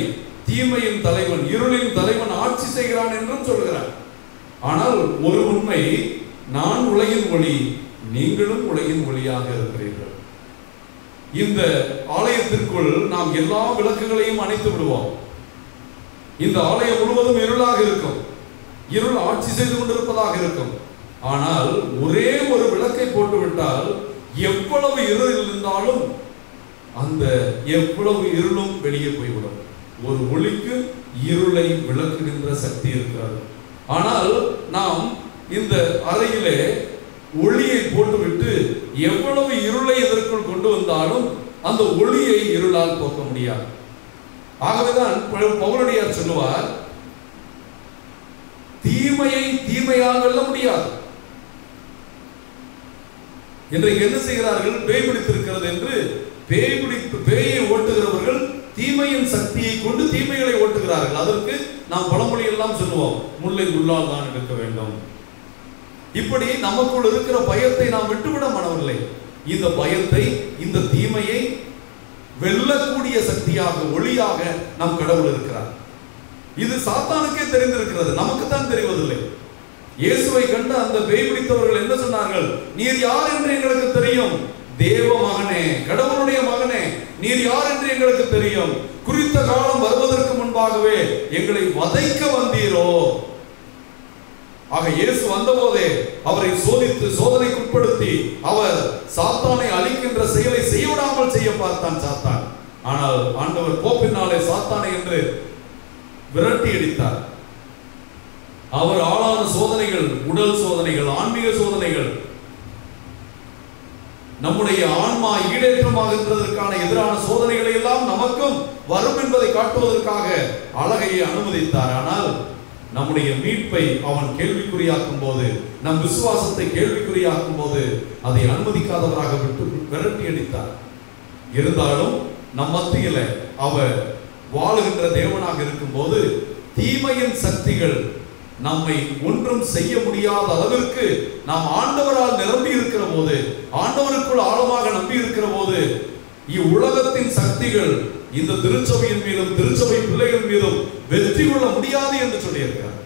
தீமையின் தலைவன், இருளின் தலைவன் ஆட்சி செய்கிறான் என்றும் சொல்கிறார். ஆனால் ஒரு உண்மை, நான் உலகின் ஒளி, நீங்களும் உலகின் ஒளியாக இருக்கிறீர்கள். இந்த ஆலயத்திற்குள் நாம் எல்லா விளக்குகளையும் அணைத்து விடுவோம். இந்த ஆலயம் முழுவதும் இருளாக இருக்கும், இருள் ஆட்சி செய்து கொண்டிருப்பதாக இருக்கும். ஆனால் ஒரே ஒரு விளக்கை போட்டுவிட்டால் எவ்வளவு இருள் இருந்தாலும் அந்த எவ்வளவு இருளும் வெளியே போய்விடும். ஒரு ஒளிக்கு இருளை விளக்குகின்ற சக்தி இருக்கிறது. ஆனால் நாம் இந்த அறையிலே ஒளியை போட்டுவிட்டு எவ்வளவு இருளை இதற்குள் கொண்டு வந்தாலும் அந்த ஒளியை இருளால் போக்க முடியாது. ஆகவேதான் பவுலடியார் சொல்லுவார், தீமையை தீமையால் வெல்ல முடியாது. இன்றைக்கு என்ன செய்கிறார்கள்? பேய் பிடித்திருக்கிறது என்று பேயை ஓட்டுகிறவர்கள் தீமையின் சக்தியை கொண்டு தீமைகளை ஓட்டுகிறார்கள். அதற்கு நாம் பழமொழி எல்லாம் சொல்லுவோம், முல்லை முள்ளால் தான் எடுக்க வேண்டும். இப்படி நமக்குள் இருக்கிற பயத்தை நாம் விட்டுவிட மனவில்லை. இந்த பயத்தை, இந்த தீமையை வெல்லக்கூடிய சக்தியாக, ஒளியாக நம் கடவுள் இருக்கிறார். இது சாத்தானுக்கே தெரிந்திருக்கிறது, நமக்கு தான் தெரிவதில்லை. இயேசுவை கண்டு அந்த பேய் பிடித்தவர்கள் என்ன சொன்னார்கள்? நீர் யார் என்று எங்களுக்கு தெரியும். தேவ மகனே, கடவுளுடைய மகனே, நீர் யார் என்று எங்களுக்கு தெரியும். குறித்த காலம் வருவதற்கு முன்பாகவே எங்களை வதைக்க வந்தீரோ. ஆக இயேசு வந்தபோதே அவரை சோதித்து சோதனைக்குட்படுத்தி அவர் சாத்தானை அழிக்கின்ற செயலை செய்யவிடாமல் செய்ய பார்த்தான் சாத்தான். ஆனால் ஆண்டவர் போப்பினாலே சாத்தானை என்று விரட்டி அடித்தார். அவர் ஆளான சோதனைகள், உடல் சோதனைகள், ஆன்மீக சோதனைகள், நம்முடைய ஆன்மா ஈடேற்றமாகின்றதற்கான எதிரான சோதனைகளை எல்லாம் நமக்கும் வரும் என்பதை காட்டுவதற்காக அழகையை அனுமதித்தார். ஆனால் நம்முடைய மீட்பை அவன் கேள்விக்குறியாக்கும் போது, நம் விசுவாசத்தை கேள்விக்குறியாக்கும் போது அதை அனுமதிக்காதவராக விட்டு விரட்டி அடித்தார். இருந்தாலும் நம் மத்தியில அவர் வாழுகின்ற தேவனாக இருக்கும் போது தீமையின் சக்திகள் நம்மை ஒன்றும் செய்ய முடியாத அளவிற்கு நாம் ஆண்டவரால் நிரம்பி இருக்கிற போது, ஆண்டவருக்குள் ஆழமாக நம்பி இருக்கிற போது, இவ்வுலகத்தின் சக்திகள் இந்த திருச்சபையின் மீதும் திருச்சபை பிள்ளைகள் மீதும் வெற்றி கொள்ள முடியாது என்று சொல்லியிருக்கிறார்.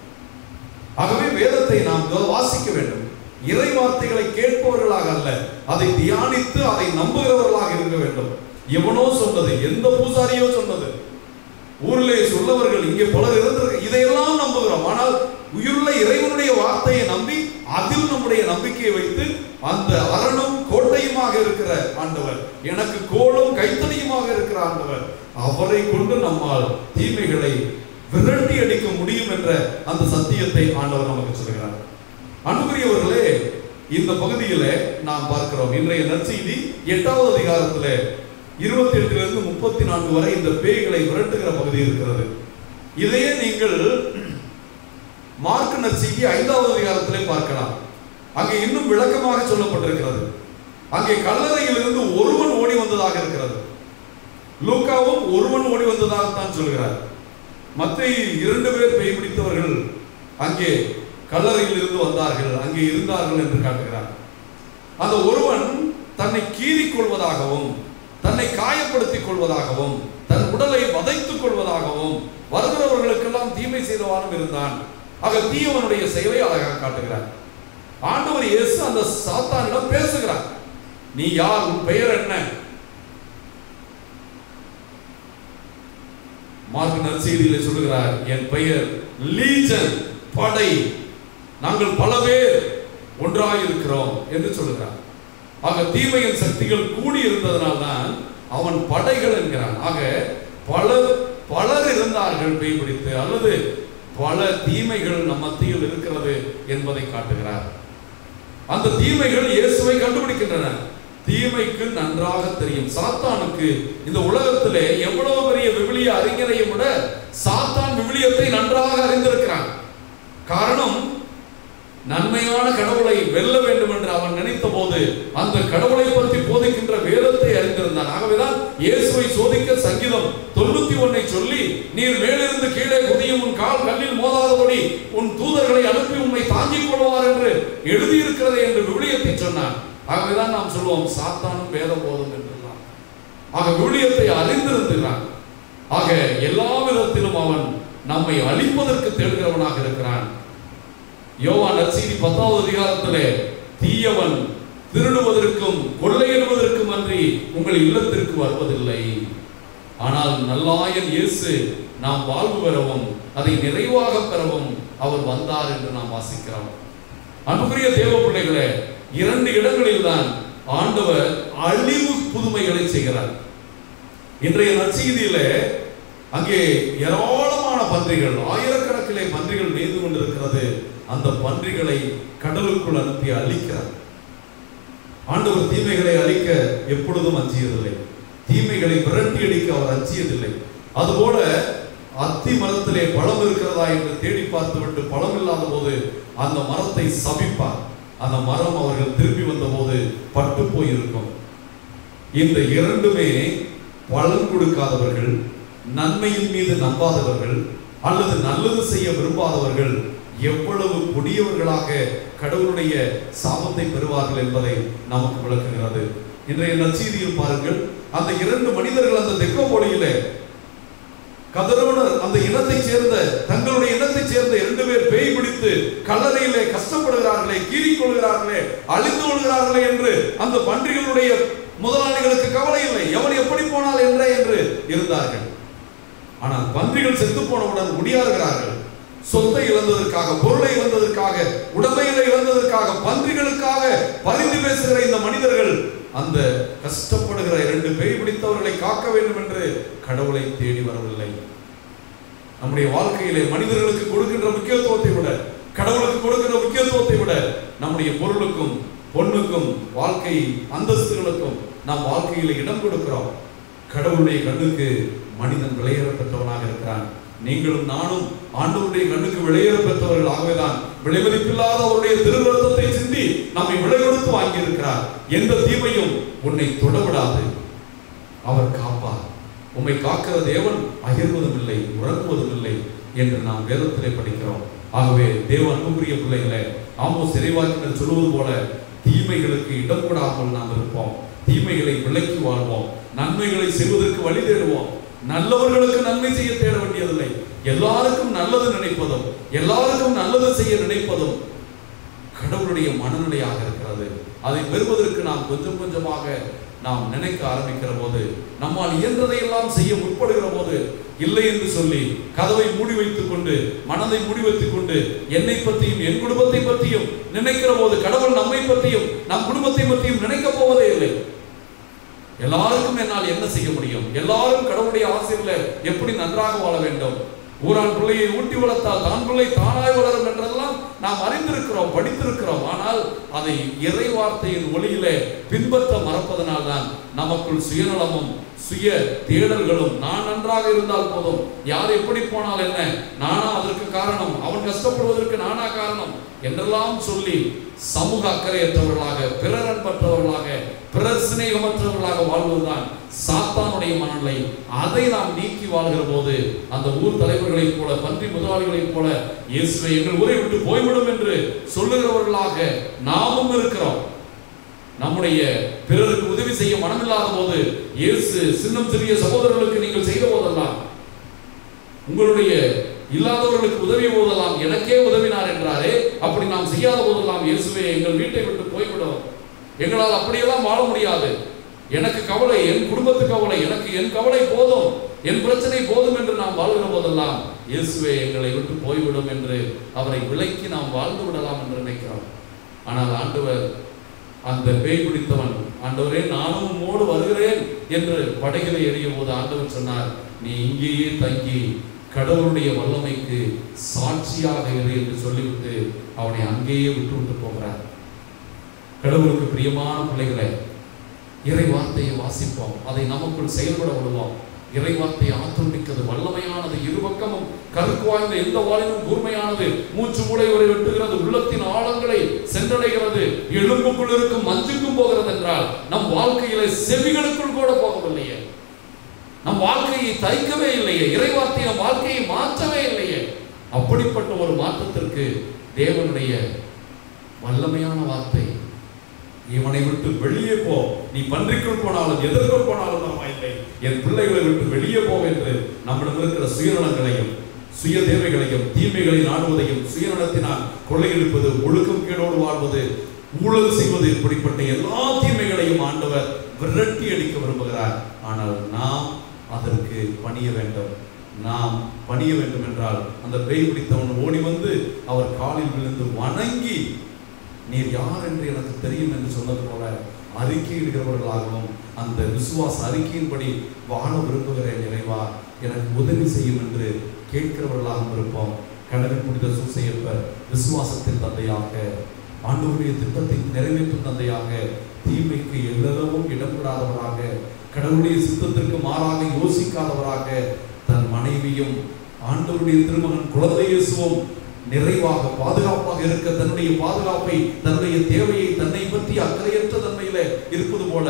ஆகவே வேதத்தை நாம் வாசிக்க வேண்டும். இறை வார்த்தைகளை கேட்பவர்களாக அல்ல, அதை தியானித்து அதை நம்புகிறவர்களாக இருக்க வேண்டும். எவனோ சொன்னது, எந்த பூசாரியோ சொன்னது, ஊரிலே சொல்லவர்கள் இங்கே பலர் இருந்திருக்க, இதையெல்லாம் நம்புகிறோம். ஆனால் உயிருள்ள இறைவனுடைய வார்த்தையை நம்பி அதில் நம்முடைய நம்பிக்கையை வைத்து அந்த அரணும் கோட்டையுமாக இருக்கிற ஆண்டவர், எனக்கு கோலும் கைத்தடியுமாக இருக்கிற ஆண்டவர், அவரை கொண்டு நம்மால் தீமைகளை விரட்டி அடிக்க முடியும் என்ற அந்த சத்தியத்தை ஆண்டவர் நமக்கு சொல்கிறார். அன்புக்குரியவர்களே, இந்த பகுதியில நாம் பார்க்கிறோம் இன்றைய நற்செய்தி 8வது அதிகாரத்திலே 28 34 வரை இந்த பேய்களை விரட்டுகிற பகுதி இருக்கிறது. இதையே நீங்கள் மார்க் நற்செய்தி 5வது அதிகாரத்திலே பார்க்கலாம். அங்கே இன்னும் விளக்கமாக சொல்லப்பட்டிருக்கிறது. அங்கே கல்லறையில் இருந்து ஒருவன் ஓடி வந்ததாக இருக்கிறது. லூக்காவும் ஒருவன் ஓடி வந்ததாகத்தான் சொல்கிறார். மத்தேயு 2 பேர் பேய் பிடித்தவர்கள் அங்கே கல்லறையில் இருந்து வந்தார்கள், அங்கே இருந்தார்கள் என்று காட்டுகிறார். அந்த ஒருவன் தன்னை கீறிக் கொள்வதாகவும், தன்னை காயப்படுத்திக் கொள்வதாகவும், தன் உடலை வதைத்துக் கொள்வதாகவும் வருகிறவர்களுக்கெல்லாம் தீமை செய்தவானும் இருந்தான். ஆக தீயவனுடைய செயலை அழகாக காட்டுகிறார். ஆண்டவர் இயேசு அந்த சாத்தானிடம் பேசுகிறார். நீ யார்? உன் பெயர் என்ன? மார்க் நற்செய்தியிலே சொல்லுகிறார், என் பெயர் லீஜன், படை, நாங்கள் பல பேர் ஒன்றாயிருக்கிறோம் என்று சொல்லுகிறார். ஆக தீமையின் சக்திகள் கூடி இருந்ததனால்தான் அவன் படைகள் என்கிறான். ஆக பலர் இருந்தார்கள் பேய் பிடித்து, அல்லது பல தீமைகள் நம் மத்தியில் இருக்கிறது என்பதை காட்டுகிறார். அந்த தீமைகள் இயேசுவை கண்டுபிடிக்கின்றன. தீமைக்கு நன்றாக தெரியும். சாத்தானுக்கு இந்த உலகத்திலே எவ்வளவு பெரிய விவிலிய அறிஞரையும் விட சாத்தான் விவிலியத்தை நன்றாக அறிந்திருக்கிறான். காரணம், நன்மையான கடவுளை வெல்ல வேண்டும் என்று அவன் நினைத்த போது அந்த கடவுளை பற்றி போதிக்கின்ற வேதத்தை அறிந்திருந்தான். ஆகவேதான் இயேசுவை சோதிக்க சங்கீதம் 91 சொல்லி, நீர் மேலிருந்து கீழே குதியும், உன் கால் கல்லில் மோதாதபடி உன் தூதர்களை அனுப்பி உன்னை தாங்கிக் கொள்வார் என்று எழுதியிருக்கிறது என்று விவிலியத்தை சொன்னான். ஆகவேதான் நாம் சொல்லுவோம், சாத்தானும் வேத போதும் என்றுதான். ஆக விவிலியத்தை அறிந்திருந்தான். ஆக எல்லா விதத்திலும் அவன் நம்மை அழிப்பதற்கு தேடுகிறவனாக இருக்கிறான். யோவான் நற்செய்தி 10வது அதிகாரத்திலே, தீயவன் திருடுவதற்கும் கொள்ளையிடுவதற்கும் அன்றி உங்கள் இல்லத்திற்கு வருவதில்லை, ஆனால் நல்லாயன் இயேசு நாம் வாழ்வு பெறவும் அதை நிறைவாக பெறவும் அவர் வந்தார் என்று நாம் வாசிக்கிறோம். அன்புக்குரிய தேவ பிள்ளைகளே, 2 இடங்களில் தான் ஆண்டவர் அழிவு புதுமைகளை செய்கிறார். இன்றைய நற்செய்தியிலே அங்கே ஏராளமான பன்றிகள், ஆயிரக்கணக்கிலே பன்றிகள் மேய்ந்து கொண்டிருக்கிறது. அந்த பன்றிகளை கடலுக்குள் அனுப்பி அழிக்கிறார். ஆண்டவர் தீமைகளை அழிக்க எப்பொழுதும் அஞ்சியதில்லை. தீமைகளை விரட்டி அடிக்க அவர் அஞ்சியதில்லை. அதுபோல அத்தி மரத்திலே பழம் இருக்கிறதா என்று தேடி பார்த்துவிட்டு பழம் இல்லாத போது அந்த மரத்தை சபிப்பார். அந்த மரம் அவர்கள் திரும்பி வந்த போது பட்டு போயிருக்கும். இந்த இரண்டுமே பலன் கொடுக்காதவர்கள், நன்மையின் மீது நம்பாதவர்கள், அல்லது நல்லது செய்ய விரும்பாதவர்கள் எவ்வளவு கொடியவர்களாக கடவுளுடைய சாபத்தை பெறுவார்கள் என்பதை நமக்கு விளக்குகிறது. இன்றைய நற்செய்தியில் பாருங்கள், அந்த இரண்டு மனிதர்கள் அந்த தெக்கோபோலியிலே கதரோனர் அந்த இனத்தைச் சேர்ந்த, தங்களுடைய இனத்தைச் சேர்ந்த 2 பேர் பேய் பிடித்து கல்லறையிலே கஷ்டப்படுகிறார்களே, கீறிக்கொள்கிறார்களே, அழிந்து கொள்கிறார்களே என்று அந்த பன்றிகளுடைய முதலாளிகளுக்கு கவலை இல்லை. எவன் எப்படி போனால் என்று இருந்தார்கள். ஆனால் பன்றிகள் செத்து போனவுடன் முடியாறுகிறார்கள். சொத்தை இழந்ததற்காக, பொருளை இழந்ததற்காக, உடமைகளை இழந்ததற்காக, பன்றிகளுக்காக பரிந்து பேசுகிற இந்த மனிதர்கள் அந்த கஷ்டப்படுகிற 2 பேய் பிடித்தவர்களை காக்க வேண்டும் என்று கடவுளை தேடி வரவில்லை. நம்முடைய வாழ்க்கையிலே மனிதர்களுக்கு கொடுக்கின்ற முக்கியத்துவத்தை விட, கடவுளுக்கு கொடுக்கின்ற முக்கியத்துவத்தை விட, நம்முடைய பொருளுக்கும் பொண்ணுக்கும் வாழ்க்கை அந்தஸ்துகளுக்கும் நாம் வாழ்க்கையில் இடம் கொடுக்கிறோம். கடவுளுடைய கண்ணுக்கு மனிதன் விளையேற பெற்றவனாக இருக்கிறான். நீங்களும் நானும் ஆண்டவருடைய கண்ணுக்கு விளையேற பெற்றவர்கள். ஆகவேதான் விளைமதிப்பில்லாத அவருடைய திருரத்தத்தை சிந்தி நம்மை விலை கொடுத்து வாங்கி இருக்கிறார். எந்த தீமையும் உன்னை தொடவிடாது, அவர் காப்பார். உம்மை காக்கிற தேவன் அகிர்வதும் இல்லை, உறங்குவதும் இல்லை என்று நாம் வேதத்திலே படிக்கிறோம். ஆகவே தேவ அன்புக்குரிய பிள்ளைகளே, ஆமோஸ் இறைவாக்கினர் சொல்வது போல தீமைகளுக்கு இடம் கொடாமல் நாம் இருப்போம். தீமைகளை விலக்கி வாழ்வோம். நன்மைகளை செய்வதற்கு வழி தேடுவோம். நல்லவர்களுக்கு நன்மை செய்ய தேட வேண்டியதில்லை. எல்லாருக்கும் நல்லது நினைப்பதும், எல்லாருக்கும் நல்லது செய்ய நினைப்பதும் கடவுளுடைய மனநிலையாக இருக்கிறது. அதை பெறுவதற்கு நாம் கொஞ்சம் கொஞ்சமாக நாம் நினைக்க ஆரம்பிக்கிற போது, நம்மால் இயன்றதை எல்லாம் செய்ய முற்படுகிற போது, இல்லை என்று சொல்லி கதவை மூடி வைத்துக் கொண்டு, மனதை மூடி வைத்துக் கொண்டு, என்னை பற்றியும் என் குடும்பத்தை பற்றியும் நினைக்கிற போது, கடவுள் நம்மை பற்றியும் நம் குடும்பத்தை பற்றியும் நினைக்க போவதே இல்லை. எல்லாருக்கும் என்னால் என்ன செய்ய முடியும், எல்லாரும் கடவுளுடைய ஆசையில் எப்படி நன்றாக வாழ வேண்டும், ஊரான் பிள்ளையை ஊட்டி வளர்த்தால் தான் பிள்ளை தானாய் வளரும் என்றெல்லாம் நாம் அறிந்திருக்கிறோம், படித்திருக்கிறோம். ஆனால் அதை இறை வார்த்தையின் ஒளியிலே பின்பற்ற மறப்பதனால் தான் நமக்குள் சுயநலமும் சுய தேடல்களும், நான் நன்றாக இருந்தால் போதும், யார் எப்படி போனால் என்ன, நானா அதற்கு காரணம், அவன் கஷ்டப்படுவதற்கு நானா காரணம் என்றெல்லாம் சொல்லி சமூக அக்கறையற்றவர்களாக, பிறர் அன்பற்றவர்களாக, பிறர் சிநேகமற்றவர்களாக வாழ்வதுதான் சாத்தானுடைய மனநிலை. அதை நாம் நீக்கி வாழ்கிற போது அந்த ஊர் தலைவர்களைப் போல, பன்றி முதலாளிகளைப் போல, இயேசுவை எங்கள் ஊரை விட்டு போய்விடும் என்று சொல்லுகிறவர்களாக நாமும் இருக்கிறோம். நம்முடைய பிறருக்கு உதவி செய்ய மனமில்லாத போது, இயேசு சின்னம் சிறிய சகோதரர்களுக்கு நீங்கள் செய்த போதெல்லாம், உங்களுடைய இல்லாதவர்களுக்கு உதவிய போதெல்லாம் எனக்கே உதவினார் என்றாரே, அப்படி நாம் செய்யாத போதெல்லாம் இயேசுவே எங்கள் வீட்டை விட்டு போய்விடும், எங்களால் அப்படியெல்லாம் வாழ முடியாது, எனக்கு கவலை, என் குடும்பத்துக்கு கவலை, எனக்கு என் கவலை போதும், என் பிரச்சனை போதும் என்று நாம் வாழ்கிற போதெல்லாம் இயேசுவே எங்களை விட்டு போய்விடும் என்று அவரை விலக்கி நாம் வாழ்ந்து விடலாம் என்று நினைக்கிறோம். ஆனால் ஆண்டவர் அந்த பேய் பிடித்தவன், ஆண்டவரே நானும் உம்மோடு வருகிறேன் என்று படகிலே எறிய போது ஆண்டவர் சொன்னார், நீ இங்கேயே தங்கி கடவுளுடைய வல்லமைக்கு சாட்சியாக இரு என்று சொல்லிவிட்டு அவனை அங்கேயே விட்டு போகிறார். கடவுளுக்கு பிரியமான பிள்ளைகளை, இறை வார்த்தையை வாசிப்போம், அதை நமக்குள் செயல்பட விடுவோம். இறை வார்த்தையை ஆத்துண்டிக்கிறது வல்லமையானது, இருபக்கமும் கருக்கு வாய்ந்த எந்த வாளினும் கூர்மையானது, மூச்சு மூளை வரை வெட்டுகிறது, உள்ளத்தின் ஆழங்களை சென்றடைகிறது, எலும்புக்குள் இருக்கும் மஞ்சுக்கும் போகிறது என்றால் நம் வாழ்க்கையிலே செவிகளுக்குள் கூட போகவில்லையே, நம் வாழ்க்கையை தைக்கவே இல்லையே, இறை வார்த்தையை நம் வாழ்க்கையை மாற்றவே இல்லையே. அப்படிப்பட்ட ஒரு மாற்றத்திற்கு தேவனுடைய வல்லமையான வார்த்தை, இவனை விட்டு வெளியே போ, நீ பன்றிக்குள் போனாலும் எதற்குள் போனாலும் பரவாயில்லை, என் பிள்ளைகளை விட்டு வெளியே போ என்று நம்மிடம் இருக்கிற சுயநலங்களையும் சுய தேவைகளையும் தீமைகளை நாடுவதையும், சுயநலத்தினால் கொள்ளையெடுப்பது, ஒழுக்கம் கேடோடு வாழ்வது, ஊழல் செய்வது, இப்படிப்பட்ட எல்லா தீமைகளையும் ஆண்டவர் விரட்டி அடிக்க விரும்புகிறார். ஆனால் நாம் அதற்கு பணிய வேண்டும். நாம் பணிய வேண்டும் என்றால் அந்த பேய் பிடித்தவன் ஓடி வந்து அவர் காலில் விழுந்து வணங்கி, நீர் யார் என்று எனக்கு தெரியும் என்று சொன்னது போல அறிக்கையிடுகிறவர்களாகவும் அந்த விசுவாச அறிக்கையின்படி வாழ விரும்புகிறேன் இறைவா, எனக்கு உதவி செய்யும் என்று கேட்கிறவர்களாக இருப்போம். கடவுள் புனித சூசையப்பர் விசுவாசத்தின் தந்தையாக, ஆண்டவருடைய திட்டத்தை நிறைவேற்றும் தந்தையாக, தீமைக்கு எல்லளவும் இடம்பெறாதவராக, கடவுளுடைய சித்தத்திற்கு மாறாக யோசிக்காதவராக, தன் மனைவியும் ஆண்டவருடைய திருமகன் குழந்தை இயேசுவும் நிறைவாக பாதுகாப்பாக இருக்க தன்னுடைய பாதுகாப்பை, தன்னுடைய தேவையை, தன்னை பற்றி அக்கறையற்ற தன்மையில இருப்பது போல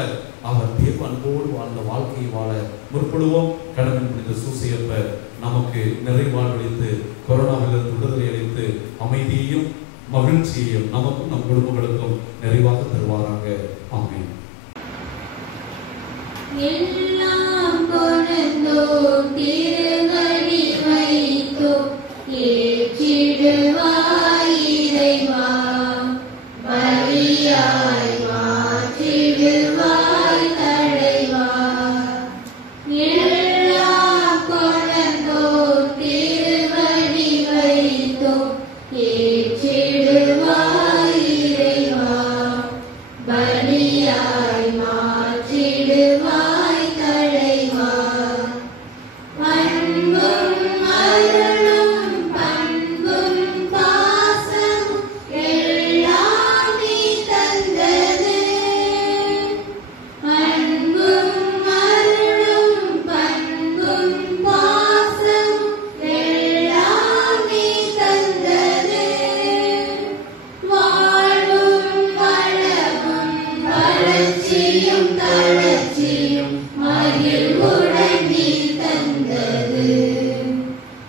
அவர் தேவ அன்போடு வாழ்ந்த வாழ்க்கையை வாழ முற்படுவோம். கடவுள் புனித சூசையப்பர் நமக்கு நிறைவாழ்வளித்து, கொரோனாவிலிருந்து விடுதலை அளித்து, அமைதியையும் மகிழ்ச்சியையும் நமக்கும் நம் குடும்பங்களுக்கும் நிறைவாக தருவாராக. ஆமென். எல்லாம் கொணர்ந்தோம் திருவடி வைத்தோம் ஏற்றிடுவாய் இறைவா, பலியாய் மாற்றிடுவாய் தலைவா. எல்லாம் கொணர்ந்தோம் திருவடி வைத்தோம் ஏற்றிடுவாய் இறைவா, பலியாய் மாற்றிடுவாய் தலைவா. அன்பும் அருளும் பண்பும் பாசமும் எல்லாம் நீ தந்தது. அன்பும் அருளும் பண்பும் பாசமும் எல்லாம் நீ தந்தது. வாழ்வும் வளமும் வளர்ச்சியும் தளர்ச்சியும் மகிழ்வுடன் நீ தந்தது.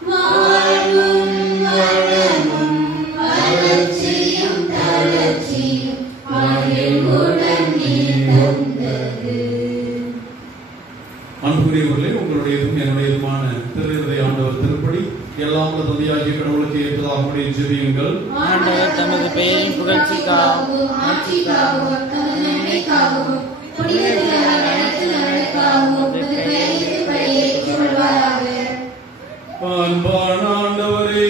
வாழ்வும் வளமும் வளர்ச்சியும் தளர்ச்சியும் மகிழ்வுடன் நீ தந்தது. அன்புக்குரியவர்களே, உங்களுடையதும் என்னுடையதுமான திருநிலை ஆண்டவர் திருப்படி எல்லாம் வல்ல தந்தையாகிய கடவுளுக்கு ஏற்றதாக உடைய ஜெபியுங்கள். ஆண்டவர் தமது பெயரின் புகழ்ச்சிக்காகவும் ஆட்சிக்காகவும் தமது நன்மைக்காகவும் புனித திருநாள் அனைத்து நலனுக்காகவும் உமது பெயரின்படி ஏற்றுக்கொள்வாராக. அன்பான ஆண்டவரே,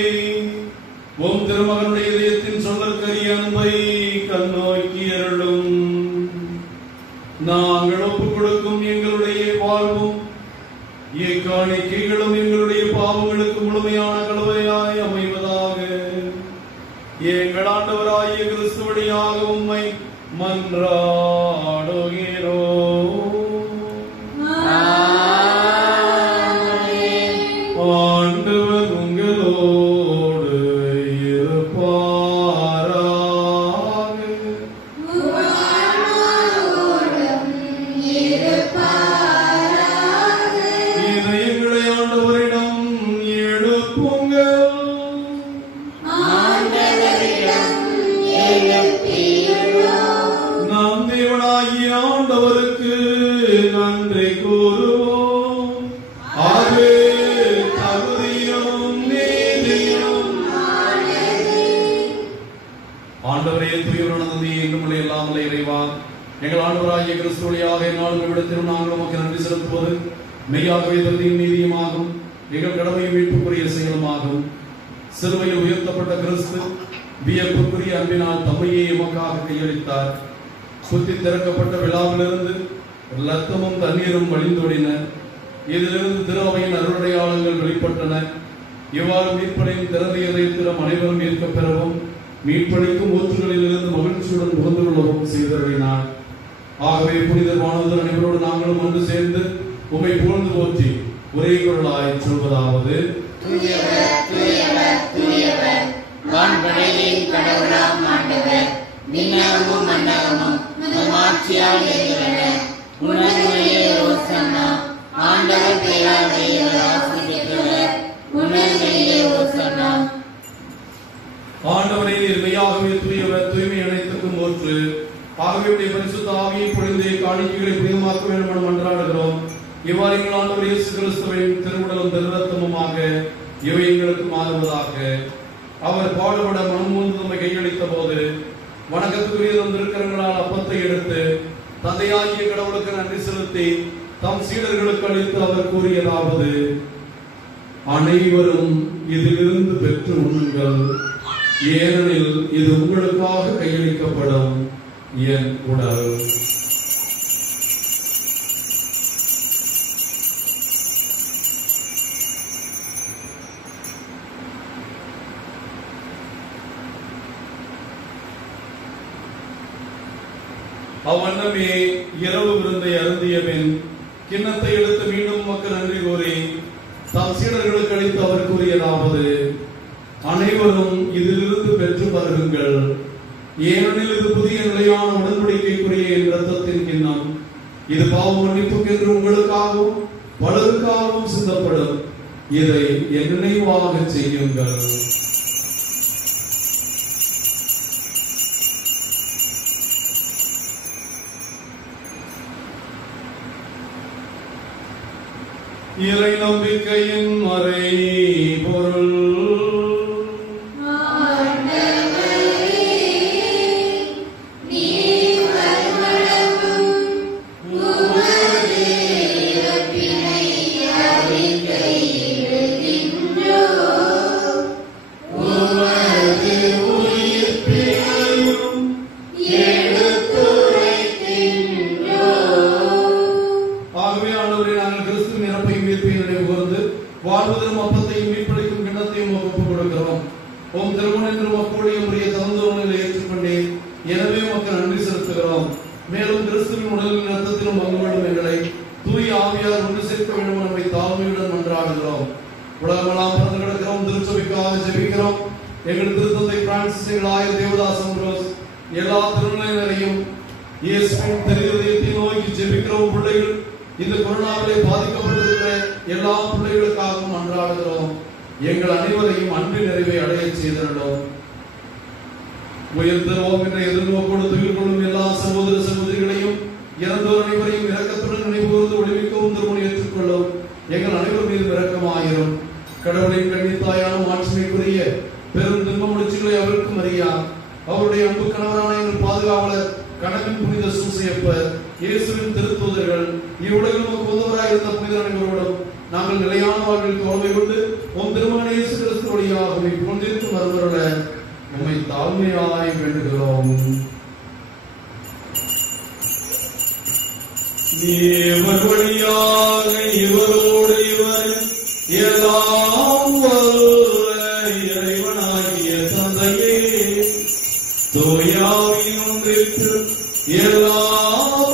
உம் திருமகனுடைய இதயத்தின் சொல்லற்கரிய அன்பை கண்ணோக்கி அருளும். நாங்கள் ஒப்புக் கொடுக்கும் எங்களுடைய வாழ்வும் காணிக்கைகளும் எங்களுடைய பாவங்களுக்கு முழுமையான கலவையாய் அமைவதாக. எங்கள் ஆண்டவராகிய கிறிஸ்து வழியாக உம்மை மன்றாடுகிறோம். ஆண்டவர் உங்களோடு இருப்பாராக. இதயங்களை ஆண்டவரிடம் எழுப்புங்கள். நம் தேவனாகிய ஆண்டவருக்கு நன்றி கூறுவோம். அது தகுதியும் நீதியும். ஆண்டவரே, தூயவரான தந்தையே, என்றும் எல்லாம் வல்ல இறைவா, எங்கள் ஆண்டவராகிய கிறிஸ்து வழியாக என்னாலும் விடத்திலும் நாங்கள் உமக்கு நன்றி செலுத்துவது மெய்யாகவே தகுதியும் நீதியுமாகும், எங்கள் கடமையும் மீட்புக்குரிய செயலுமாகும். சிலுவையில் உயர்த்தப்பட்ட கிறிஸ்து வியப்புக்குரிய அன்பினால் தம்மையே எமக்காக கையளித்தார். சுத்தி திறக்கப்பட்ட விழாவிலிருந்து இரத்தமும் தண்ணீரும் வழிந்தோடின. இதிலிருந்து திருவையின் அருளடையாளங்கள் வெளிப்பட்டன. இவ்வாறு மீட்படையும் திறந்த இதயத்திலும் அனைவரும் ஏற்க பெறவும், மீட்படைக்கும் ஊற்றுகளில் இருந்து மகிழ்ச்சியுடன் புகழ்ந்துள்ளவும் செய்தருளினார். ஆகவே புனிதர் வானவர் அனைவரோடு நாங்களும் ஒன்று சேர்ந்து உம்மை புகழ்ந்து போற்றி ஒரே குரலாய் சொல்வதாவது: வான்படைகளின் கடவுளாம் ஆண்டவர், விண்ணகமும் மண்ணகமும் ஆட்சியால் இருக்கிறன. உணர்வுடைய ஓசன்னா, ஆண்டவர் பெயரால் ஆசி பெற்றவர். உணர்வுடைய ஓசன்னா. ஆண்டவரே, நீர் மெய்யாகவே தூயவர், தூய்மை அனைத்துக்கும் ஊற்று. ஆகவே உடைய பரிசுத்த ஆவியை பொழிந்து காணிக்கைகளை புனிதமாக்க வேண்டும் என மன்றாடுகிறோம். இவ்வாறு எங்கள் ஆண்டவர் இயேசு கிறிஸ்துவின் திருவுடலும் திருரத்தமுமாக இவை எங்களுக்கு மாறுவதாக. அவர் பாடுபட மனமூர்ந்து நம்மை கையளித்த போது வணக்கத்துக்குரிய திருக்கரங்களால் அப்பத்தை எடுத்து தந்தையாகிய கடவுளுக்கு நன்றி செலுத்தி தம் சீடர்களுக்கு அளித்து அவர் கூறியதாவது: அனைவரும் இதிலிருந்து பெற்று உண்ணுங்கள், ஏனெனில் இது உங்களுக்காக கையளிக்கப்படும் என் உடல். அவ்வண்ணமே இரவு விருந்தை அருந்திய பின் கிண்ணத்தை எடுத்து மீண்டும் மக்கள் நன்றி கூறி தம் சீடர்களுக்கு அளித்து அவர் கூறியதாவது, அனைவரும் இதிலிருந்து பெற்று பருகுங்கள். ஏனெனில் இது புதிய நிலையான உடன்படிக்கைக்குரிய என் இரத்தத்தின் கிண்ணம். இது பாவ மன்னிப்புக்கென்று உங்களுக்காகவும் பலருக்காகவும் சிந்தப்படும். இதை என் நினைவாக செய்யுங்கள். இறை நம்பிக்கையின் மறை பொருள். வாழ்வதற்கும் அப்பத்தையும் மீட்பளிக்கும் கிண்ணத்தையும் ஒப்புக் கொடுக்கிறோம். உம் திருமணம் என்று மக்களுடைய முறையை தகுந்தவர்களை ஏற்றுக்கொண்டேன். எனவே மக்கள் நன்றி செலுத்துகிறோம். மேலும் கிறிஸ்துவின் உடலின் ரத்தத்திலும் பங்குபடும் எங்களை தூய் ஆவியார் ஒன்று சேர்க்க வேண்டும் நம்மை தாழ்மையுடன் மன்றாடுகிறோம். உலகமெல்லாம் பிறந்து கிடக்கிறோம். திருச்சபைக்காக ஜெபிக்கிறோம். எங்கள் திருத்தந்தை பிரான்சிஸ், எங்கள் ஆயர் தேவதாஸ் அம்ப்ரோஸ், எல்லா திருநிலையினரையும் இயேசுவின் திருஹிருதயத்தை நோக்கி ஜெபிக்கிறோம். பிள்ளைகள் இந்த கொரோனாவிலே பாதிக்கப்பட்டிருக்கிற எல்லா பிள்ளைகளுக்காகவும் மன்றாடுகிறோம். எங்கள் அனைவரையும் அன்பு நிறைவை அடைய செய்திருந்தோம். உயர்ந்தோம் என்ற எதிர்நோக்கோடு துயில் கொள்ளும் எல்லா சகோதர சகோதரிகளையும் இறந்தோர் அனைவரையும் இரக்கத்துடன் நினைவுகூர்ந்து ஒளிமிக்கவும் திருமணம் ஏற்றுக்கொள்ளும். எங்கள் அனைவர் மீது இரக்கமாயிரும். கடவுளின் கன்னித்தாயான மாட்சிமைக்குரிய பெரும் துன்ப முடிச்சுகளை அவருக்கும் அறியா. அவருடைய அன்பு கணவரான எங்கள் பாதுகாவலர் கணவன் புனித சூசையப்பர், இயேசுவின் திருத்தூதர்கள், இவ்வுலகில் நமக்கு உதவராய் இருந்த புனித அனைவரோடும் நாங்கள் நிலையான வாழ்வில் தோல்மை கொண்டு உம் திருமகன் இயேசு கிறிஸ்து வழியாக கொண்டிருக்கும் மருமருள உம்மை தாழ்மையாய் வேண்டுகிறோம். இவர் வழியாக இவரோடு இவர் எல்லாம் வல்ல இறைவனாகிய தந்தையே, தூயாவின் ஒன்றிற்கு எல்லா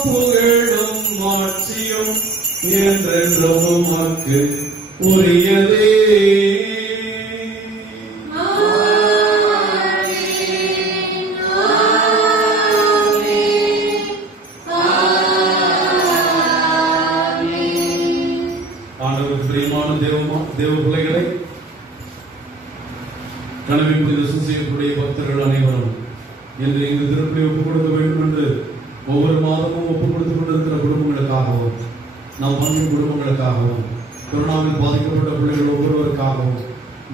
புகழும் மாட்சியும் என்றென்றும் உமக்கு உரியதே. ஆண்டவருக்கு பிரியமான தேவ பிள்ளைகளை, கனவின் புனித சூசையப்பருடைய பக்தர்கள் அனைவரும் என்று எங்கள் திருப்பலி ஒப்புக் கொடுக்க வேண்டும் என்று ஒவ்வொரு மாதமும் ஒப்புக் கொடுத்துக் கொண்டிருக்கிற குடும்பங்களுக்காகவும், நம் பங்கின் குடும்பங்களுக்காகவும், கொரோனாவில் பாதிக்கப்பட்ட பிள்ளைகள் ஒவ்வொருவருக்காகவும்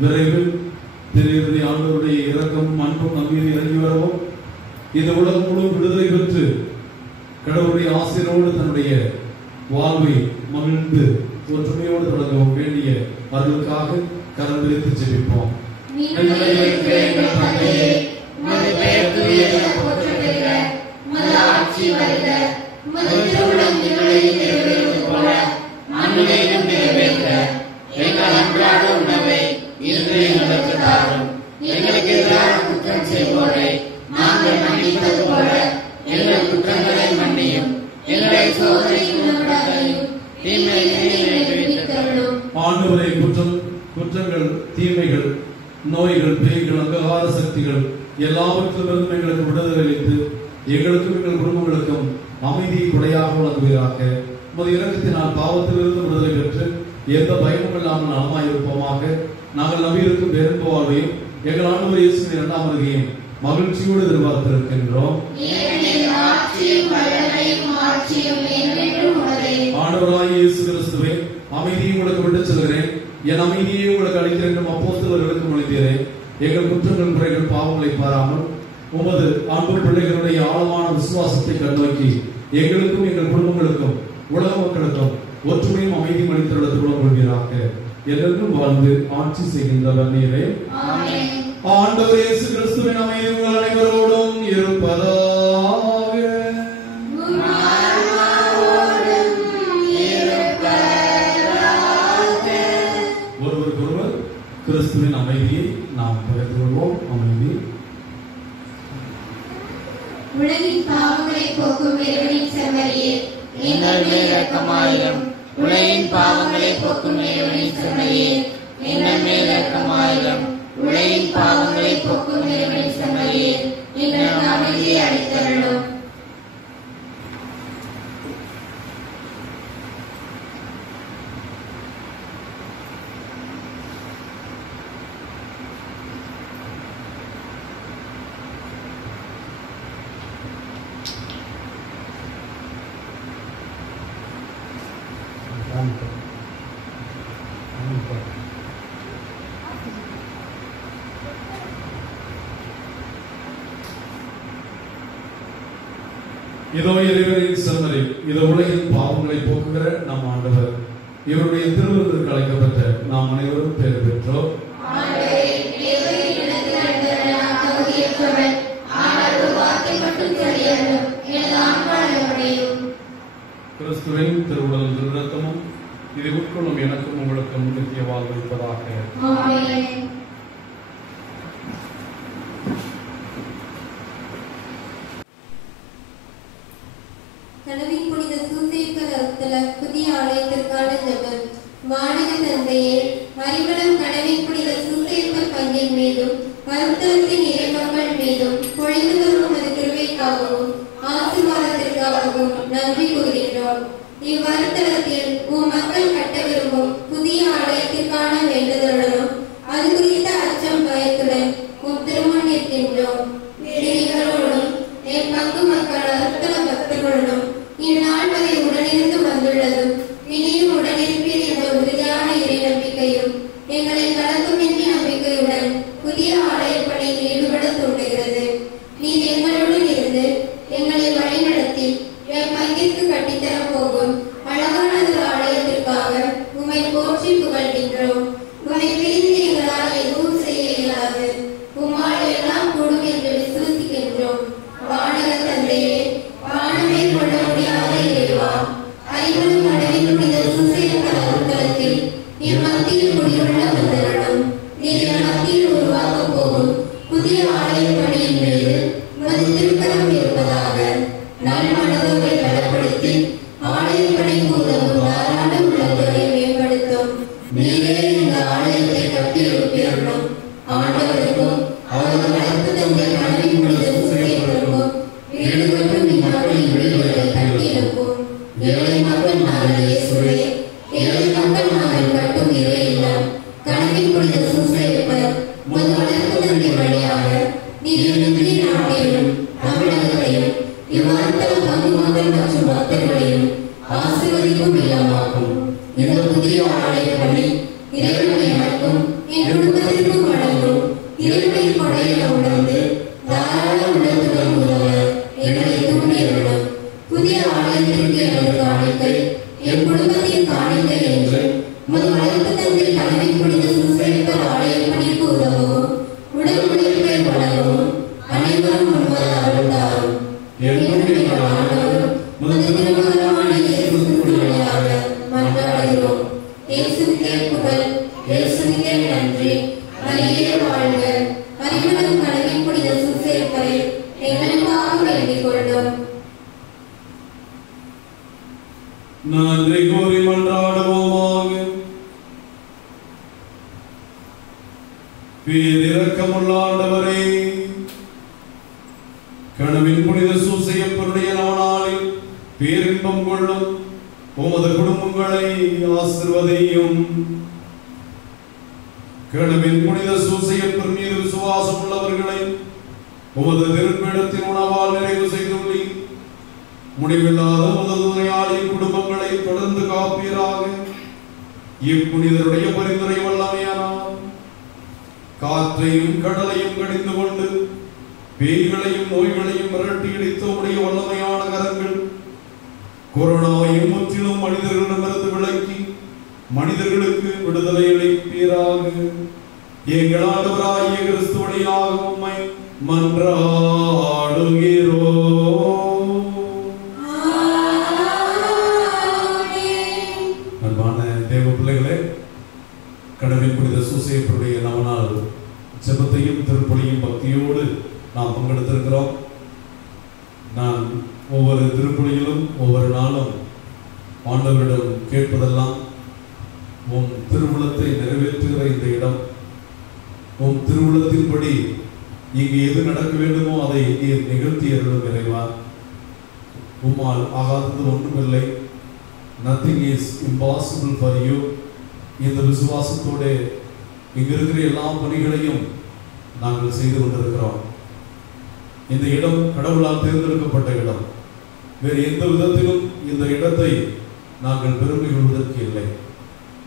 விரைவில் திரு ஆண்டவருடைய இரக்கம் அன்பும் நம்பிக்கை இறங்கி வரவும், இந்த உலகம் முழு விடுதலை பெற்று கடவுளுடைய ஆசிரியரோடு தன்னுடைய வாழ்வை மகிழ்ந்து ஒற்றுமையோடு தொடங்கவும் வேண்டிய அருளுக்காக கரம் விரித்து ஜெபிப்போம். எங்களுக்கு எதிராக குற்றம் செய்வோரை நாங்கள் மன்னிப்பது போல எங்கள் குற்றங்களை மன்னியும். எங்களை சோதனைக்கு உட்படாதேயும் தீமையை விடுவித்தருளும். ஆண்டவரே, குற்றங்கள், தீமைகள், நோய்கள், பேய்கள், அந்தகார சக்திகள் எல்லாவற்றிலிருந்தும் எங்களுக்கு விடுதலை அளித்து எங்களுக்கும் எங்கள் குடும்பங்களுக்கும் அமைதியை கொடையாக வழங்குவீராக. உமது இரக்கத்தினால் பாவத்திலிருந்து விடுதலை பெற்று எந்த பயமும் இல்லாமல் நலமாயிருப்போமாக. நாங்கள் நம்பியிருக்கும் பேரன்பு வாழ்வையும் எங்கள் ஆண்டவர் இயேசுவின் இரண்டாம் வருகையும் மகிழ்ச்சியோடு எதிர்பார்த்திருக்கின்றோம். ஆண்டவராகிய இயேசு கிறிஸ்துவே, அமைதியை உங்களுக்கு விட்டுச் செல்கிறேன், என் அமைதியை உங்களுக்கு அளிக்கிறேன் என்றும் அப்போஸ்தலர்களுக்கு மொழிந்தீரே. எங்கள் குற்றங்கள், குறைகள், பாவங்களை பாராமல் உமது அன்பு பிள்ளைகளுடைய ஆழமான விசுவாசத்தை கண்ணோக்கி எங்களுக்கும் எங்கள் குடும்பங்களுக்கும் உலக மக்களுக்கும் ஒற்றுமையும் அமைதியும் அளித்துள்ளது கொள்வீராக. என்றும் வாழ்ந்து ஆட்சி செய்கின்றவர் நீரே. ஆண்டவர் இயேசு கிறிஸ்துவின் அமைதி உங்கள் அனைவரோடும் இருப்பதாக. ஒருவருக்கொருவர் கிறிஸ்துவின் அமைதியை நாம் பகிர்ந்து கொள்வோம். அமைதி. உலகின் பாவங்களை போக்கும் இறைவனின் செம்மறியே, எங்கள் மேல் இரக்கமாயிரும். உலகின் பாவங்களை போக்கும் இறைவனின் செம்மறியே, எங்கள் மேல் இரக்கமாயிரும். உலகின் பாவங்களை போக்கும் இறைவனின் செம்மறியே, எங்களுக்கு அமைதியை அளித்தருளும். இதோ இறைவனின் செம்மறி, இதோ உலகின் பாவங்களை போக்குகிற நம் ஆண்டவர். இவருடைய திருவிருந்துக்கு அழைக்கப்பட்ட நாம் அனைவரும் பேர் பெற்றோம். கிறிஸ்துவின் திருவுடலும் திருரத்தமும் இதை உட்கொள்ளும் எனக்கும் உங்களுக்கும் நித்திய வாழ்வளிப்பதாக. கனவின் புனித சூசையப்பர் புதிய ஆலயத்திற்கான ஜெபம். வானக தந்தையே, அறிவளம் கனவின் புனித சூசையப்பர் பங்கின் மீதும் வருத்தத்தின் இறைமக்கள் மீதும் பொழிந்து வரும் உமது கிருபைக்காகவும் ஆசீர்வாதத்திற்காகவும் நன்றி கூறுகின்றோம். இவ்வருத்தலத்தில் உம் மக்கள் கட்ட விரும்பும் புதிய ஆலயத்திற்கான வேண்டுதலுடனும் அது குறித்த அச்சம் பயத்துடன் உம் திருமுன் நிற்கின்றோம். எங்களோடும் என் பங்கு மக்கள் அருத்தல பக்தர்களுடன் இந்நாள் வரை உடனிருந்து வந்துள்ளதும் இனியும் உடனிருப்பீர் என்ற உறுதியான இறை நம்பிக்கையும் எங்களை கலக்கமின்றி நம்பிக்கையுடன் புதிய ஆலய பணியில் ஈடுபட தூண்டுகிறது. நீர் எங்களுடன் இருந்து எங்களை வழிநடத்தி என் பங்கிற்கு கட்டித்தரப் போகும் அழகானது ஆலயத்திற்காக உம்மை போற்றி புகழ்கின்றோம். உம்மை பிரிந்து எங்களால் எதுவும் செய்ய இயலாது. உம்மால் எல்லாம் கூடும் என்று விசுவசிக்கின்றோம். வானக தந்தையே, வானமே கொள்ள முடியாத இறைவா, அறிவளம் கடவின் புனித சூசையப்பர் அருத்தலத்தில் என் மத்தியில் குடியுள்ள வந்தருளும். நீர் என் மத்தியில் உருவாக்கப் போகும் புதிய ஆலய பணியின் மீது உமது திருக்கரம் இருப்பதாக. நல் மனதோரை பலப்படுத்தி ஆலய பணிக்கு உதவும் தாராள உள்ளத்தோரை மேம்படுத்தும். நீரே இந்த ஆலயத்தை கட்டி எழுப்பியருளும். ஆண்டவருக்கும் அவரது வளர்ப்பு தந்தை கனவின் புனித சூசையப்பருக்கும் வீடு கட்டும் இந்நாட்டின் வீடுகளை கட்டி எழுப்பும். ஏழை மக்கள் நாங்கள் இயேசுவே, ஏழை மக்கள் நாங்கள் கட்டும் இறை இல்லம். கனவின் புனித சூசையப்பர் உமது வளர்ப்பு தந்தை வழியாக நீர் இந்திய நாட்டையும் தமிழகத்தையும் இவ்வருத்தல பங்கு மக்கள் மற்றும் பக்தர்களையும் ஆசீர்வதிக்கும் இல்லமாக்கும். இந்த புதிய ஆலய பணி இறைவனை எனக்கும் என் குடும்பத்திற்கும் வழங்கும் இறைவனை கொடையில உணர்ந்து தாராள உள்ளத்துடன் உதவ எங்களை தூண்டியுள்ளோம். புதிய ஆலயத்திற்கு எனது காணிக்கை என் குடும்பத்தின் காணிக்கை என்று உமது வளர்ப்பு தந்தை கனவின் புனித சூசையப்பர் ஆலய பணிக்கு உதவவும் உடல் உழைப்பை வழங்கவும் அனைவரும் முன்வர அருள்தாரும். என்னுடைய ஆண்டவரும் உமது திருமகனான இயேசுவின் வழியாக மன்றாடுகிறோம். இயேசுவுக்கே புகழ், இயேசுவுக்கே நன்றி. மரியே வாழ்க. அறிவளம் கனவின் புனித சூசையப்பரை எங்களுக்காக வேண்டிக் கொள்ளும். நன்றி கூறி மன்றாடுவோமாக. பேரிரக்கமுள்ள ஆண்டவரே, கனவின் புனித சூசையப்பருடைய நாளில் பேரின்பம் கொள்ளும் உமது குடும்பங்களை ஆசீர்வதியும். கனவின் புனித சூசையப்பர் மீது விசுவாசம் உள்ளவர்களை உமது திருப்பிடத்தின் உணவால் நிறைவு செய்துள்ளீர். முடிவில்லாத உமது துணையாளின் குடும்பங்களை தொடர்ந்து காப்பீராக. இப்புனிதருடைய பரிந்துரை வல்லமையானால் காற்றையும் கடலையும் கடிந்து கொண்டு பேய்களையும் நோய்களையும் மிரட்டி இடித்த உடைய வல்லமையான கரங்கள் கொரோனாவையும் முற்றிலும் மனிதர்களிடமிருந்து விலக்கி மனிதர்களுக்கு விடுதலை அளிப்பீராக. எங்கள் ஆண்டவராகிய கிறிஸ்து வழியாக உம்மை மன்றாடுகிறோம். அன்பான தேவ பிள்ளைகளே, கடவுளின் புனித சூசையப்பருடைய நவநாள் ஜெபத்தையும் திருப்பலியும் பக்தியோடு நாம் பங்கெடுத்திருக்கிறோம். ஒவ்வொரு திருப்பலியிலும் ஒவ்வொரு நாளும் ஆண்டவரிடம் கேட்பதெல்லாம் உம் திருவுளத்தை நிறைவேற்றுகிற இந்த இடம், உம் திருவுளத்தின்படி இங்கு எது நடக்க வேண்டுமோ அதை நீர் நிகழ்த்தி அருளும் இறைவா. உம்மால் ஆகாதது ஒன்றுமில்லை. Nothing is impossible for you. இந்த விசுவாசத்தோடு இங்கு இருக்கிற எல்லா பணிகளையும் நாங்கள் செய்து கொண்டிருக்கிறோம். இந்த இடம் கடவுளால் தேர்ந்தெடுக்கப்பட்ட இடம். வேறு எந்த விதத்திலும் இந்த இடத்தை நாங்கள் பெருமை கொள்வதற்கு இல்லை.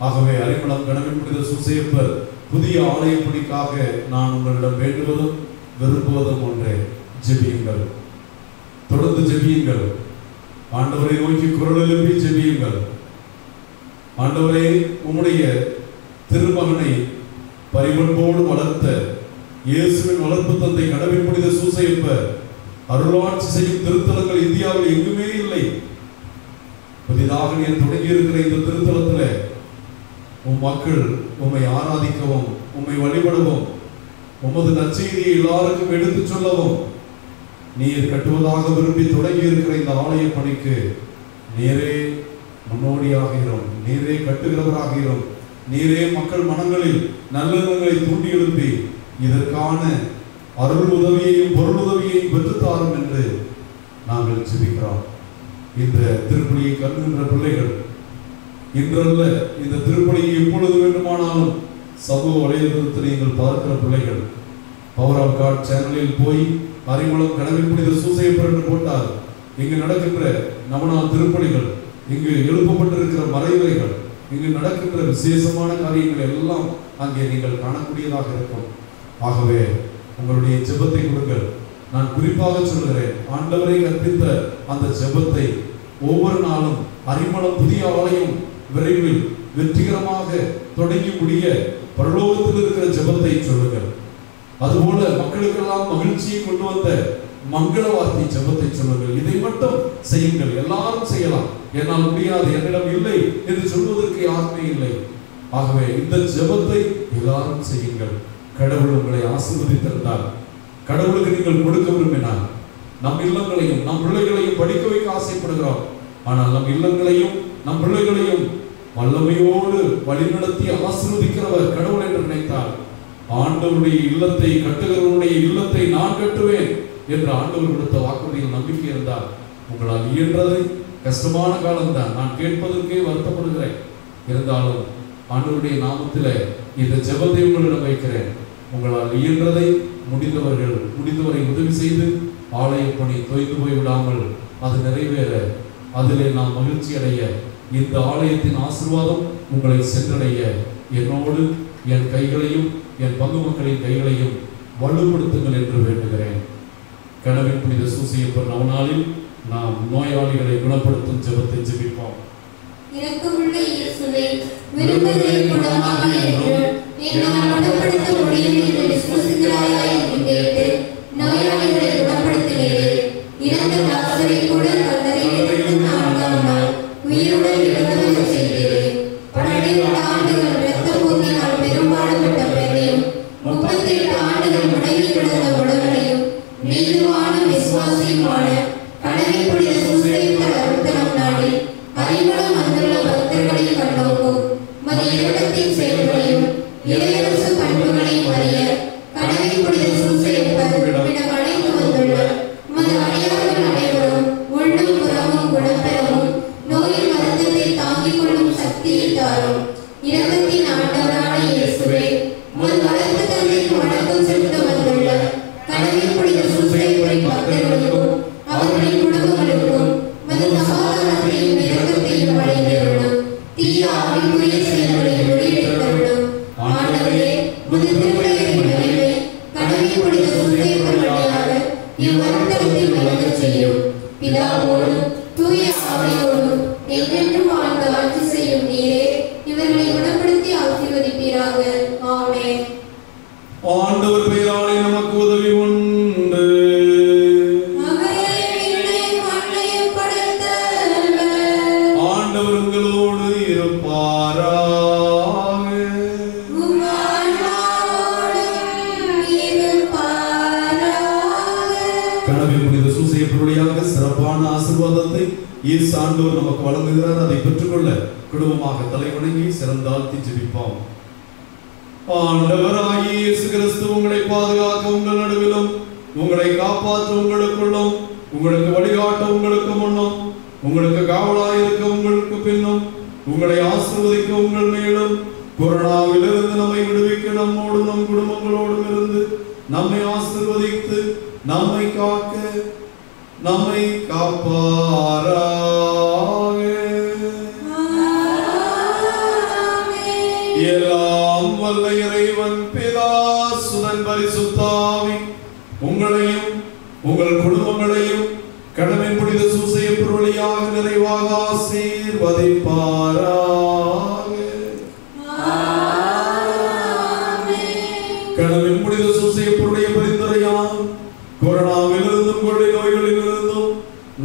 ஆகவே அரிமளம் கணவன் புனித சூசையப்பர் புதிய ஆலய பணிக்காக நான் உங்களிடம் வேண்டுவதும் விரும்புவதும் ஒன்றே, ஜெபியுங்கள். தொடர்ந்து ஜெபியுங்கள். ஆண்டவரை நோக்கி குரல் எழுப்பி ஜெபியுங்கள். ஆண்டவரே, உம்முடைய திருமகனை பரிபண்போடு வளர்த்த இயேசுவின் வளர்ப்பு தந்தை கடவுள் புனித சூசையப்பர் அருளாட்சி செய்யும் திருத்தலங்கள் இந்தியாவில் எங்குமே இல்லை. புதிதாக நீர் தொடங்கி இருக்கிற இந்த திருத்தலத்தில் உம் மக்கள் உம்மை ஆராதிக்கவும், உம்மை வழிபடவும், உமது நற்செய்தியை எல்லாருக்கும் எடுத்துச் சொல்லவும் நீர் கட்டுவதாக விரும்பி தொடங்கி இருக்கிற இந்த ஆலய பணிக்கு நீரே முன்னோடியாகிறோம், நீரே கட்டுகிறவராகிறோம். நீரே மக்கள் மனங்களில் நல்லெண்ணங்களை தூண்டி எழுப்பி இதற்கான அருள் உதவியையும் பொருள் உதவியையும் பெற்றுத்தாரும் என்று நாங்கள் ஜெபிக்கிறோம். இந்த திருப்பலியை கருதுகின்ற பிள்ளைகள் இன்றல்ல, இந்த திருப்பலியை எப்பொழுது வேண்டுமானாலும் சமூக வலைதளத்தில் நீங்கள் பார்க்கிற பிள்ளைகள் பவர் ஆஃப் காட் சேனலில் போய் அரிமளம் கடவுள் புனித சூசையப்பர் என்று போட்டால் இங்கு நடக்கின்ற நவநாள் திருப்பலிகள், இங்கு எழுப்பப்பட்டிருக்கிற மறைவுரைகள், இங்கு நடக்கின்ற விசேஷமான காரியங்கள் எல்லாம் அங்கே நீங்கள் காணக்கூடியதாக இருக்கும். ஆகவே உங்களுடைய ஜெபத்தை கொடுங்கள். நான் குறிப்பாக சொல்கிறேன், ஆண்டவரை கற்பித்த அந்த ஜெபத்தை ஒவ்வொரு நாளும் அரிமளம் புதிய ஆலயம் விரைவில் வெற்றிகரமாக தொடங்கி முடிய பரலோகத்தில் இருக்கிற ஜெபத்தை சொல்லுங்கள். அதுபோல மக்களுக்கெல்லாம் மகிழ்ச்சியை கொண்டு வந்த மங்கள வார்த்தை ஜெபத்தை சொல்லுங்கள். இதை மட்டும் செய்யுங்கள். எல்லாரும் செய்யலாம், என்னால் முடியாது, என்னிடம் இல்லை என்று சொல்வதற்கு யாருமே இல்லை. ஆகவே இந்த ஜெபத்தை எல்லாரும் செய்யுங்கள். கடவுள் உங்களை ஆசீர்வதித்திருந்தால், கடவுளுக்கு நீங்கள் கொடுக்க விரும்பினால், நம் இல்லங்களையும் நம் பிள்ளைகளையும் படிக்க வைக்க ஆசைப்படுகிறோம். ஆனால் நம் இல்லங்களையும் நம் பிள்ளைகளையும் வல்லமையோடு வழிநடத்தி ஆசீர்வதிக்கிறவர் கடவுள் என்று நினைத்தால், ஆண்டவருடைய இல்லத்தை கட்டுகிறவருடைய இல்லத்தை நான் கட்டுவேன் என்று ஆண்டவர் கொடுத்த வாக்குறுதியில் நம்பிக்கை இருந்தால், உங்களால் இயன்றதை, கஷ்டமான காலம்தான், நான் கேட்பதற்கே வருத்தப்படுகிறேன், இருந்தாலும் ஆண்டவருடைய நாமத்தில் இந்த ஜெபத்தை உங்களிடம் வைக்கிறேன். உங்களால் இயன்றதை முடிந்தவரை உதவி செய்து ஆலய பணி தொய்ந்து போய்விடாமல் அது நிறைவேற, அதிலே நாம் மகிழ்ச்சி அடைய, இந்த ஆலயத்தின் ஆசீர்வாதம் உங்களை சென்றடைய என்னோடு என் கைகளையும் என் பங்கு மக்களின் கைகளையும் வலுப்படுத்துங்கள் என்று வேண்டுகிறேன். கடவுள் புனித சூசையப்பர் நவநாளில் நாம் நோயாளிகளை குணப்படுத்தும் ஜெபத்தை ஜெபிப்போம். இரக்கமுள்ள இயேசுவே, விரும்புகிறதை குணமாக என்றும் என்னால் குணப்படுத்த முடியும் என்று விசுவாசிக்கிறாயா என்று கேட்டு நோயாளிகளை குணப்படுத்தினீரே. இறந்த லாசரை கூட கல்லறையிலிருந்து 4ஆம் நாள் உயிருடன் எழுந்தருள செய்தீரே. 12 ஆண்டுகள் இரத்த போக்கினால் பெரும்பாடுபட்ட பெண்ணையும் 38 ஆண்டுகள் முடங்கி கிடந்த உடலையும் நீதிவான விசுவாசியுமான கடவுள் புனித சூசையப்பர் அருள்தலம் நாடி அரிமளம் வந்துள்ள பக்தர்களை கண்டோக்கும். மது இரக்கத்தின் செயல்களையும் இறையரசு பண்புகளையும் அறிய கடவுள் புனித சூசையப்பர் இடம் அழைத்து வந்துள்ள மது அடியார்கள் அனைவரும் உள்ளும் புறமும் குணப்பெறவும் நோயின் வருத்தத்தை தாங்கிக் கொள்ளும் சக்தியை தாரும். இரக்கத்தின் ஆண்டவரான இயேசுவே, முன் வளர்த்த தந்தைக்கு வணக்கம் செலுத்த வந்துள்ள கடவுள் புனித சூசையப்பரின் பக்தர்களுக்கும் அவர்களின் குடும்பங்களுக்கும் மது சமாதானத்தையும் இரக்கத்தையும் வழங்கியுள்ளும். தீய ஆவிக்குரிய செயல்களை முறியடித்தருளும். ஆண்டவரே, முது திருவிளையின் நிறைவை கடவுள் புனித சூசையப்பர் வழியாக இவ்வருத்தத்தில் விளங்கச் செய்யும். பிதாவோடும் தூய ஆவியோடும் என்றென்றும் வாழ்ந்து ஆட்சி செய்யும் நீரே, இவர்களை குணப்படுத்தி ஆசீர்வதிப்பீராக. ஆமென். ஆண்டவர் பெயராலே நமக்கு உதவி உண்டு. ஆண்டவர் உங்களோடு இருப்பாராக. கனவில் புனித சூசையப்படியாக சிறப்பான ஆசீர்வாதத்தை இயேசு ஆண்டவர் நமக்கு வழங்குகிறார். அதை பெற்றுக்கொள்ள குடும்பமாக தலைவணங்கி சிறந்தாழ்த்தி ஜெபிப்போம். ஆண்டவராகிய இயேசு கிறிஸ்து உங்களை பாதுகாக்க உங்கள் நடுவிலும், உங்களை காப்பாற்ற உங்களுக்குள்ளும், உங்களுக்கு வழிகாட்ட உங்களுக்கு முன்னும், உங்களுக்கு காவலாயிருக்க உங்களுக்கு பின்னும், உங்களை ஆசீர்வதிக்க உங்கள் மேலும், கொரோனாவிலிருந்து நம்மை விடுவிக்க நம்மோடும் நம் குடும்பங்களோடும் இருந்து நம்மை ஆசீர்வதித்து நம்மை காக்க நம்மை காப்பாராக. எல்லாம் வல்ல இறைவன் பிதா சுதன் பரிசுத்த ஆவி உங்களையும் உங்கள் குடும்பங்களையும் கடவுளின் புனித சூசையப்பர் வழியாக நிறைவாக ஆசீர்வதிப்பாராக. கடவுளின் புனித சூசையப்பருடைய பரிந்துரையால் கொரோனாவிலிருந்தும் கொள்ளை நோய்களிலிருந்தும்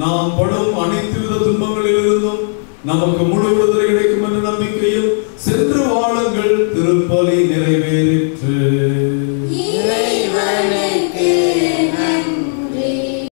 நாம் படும் அனைத்து வித துன்பங்களிலிருந்தும் நமக்கு முழு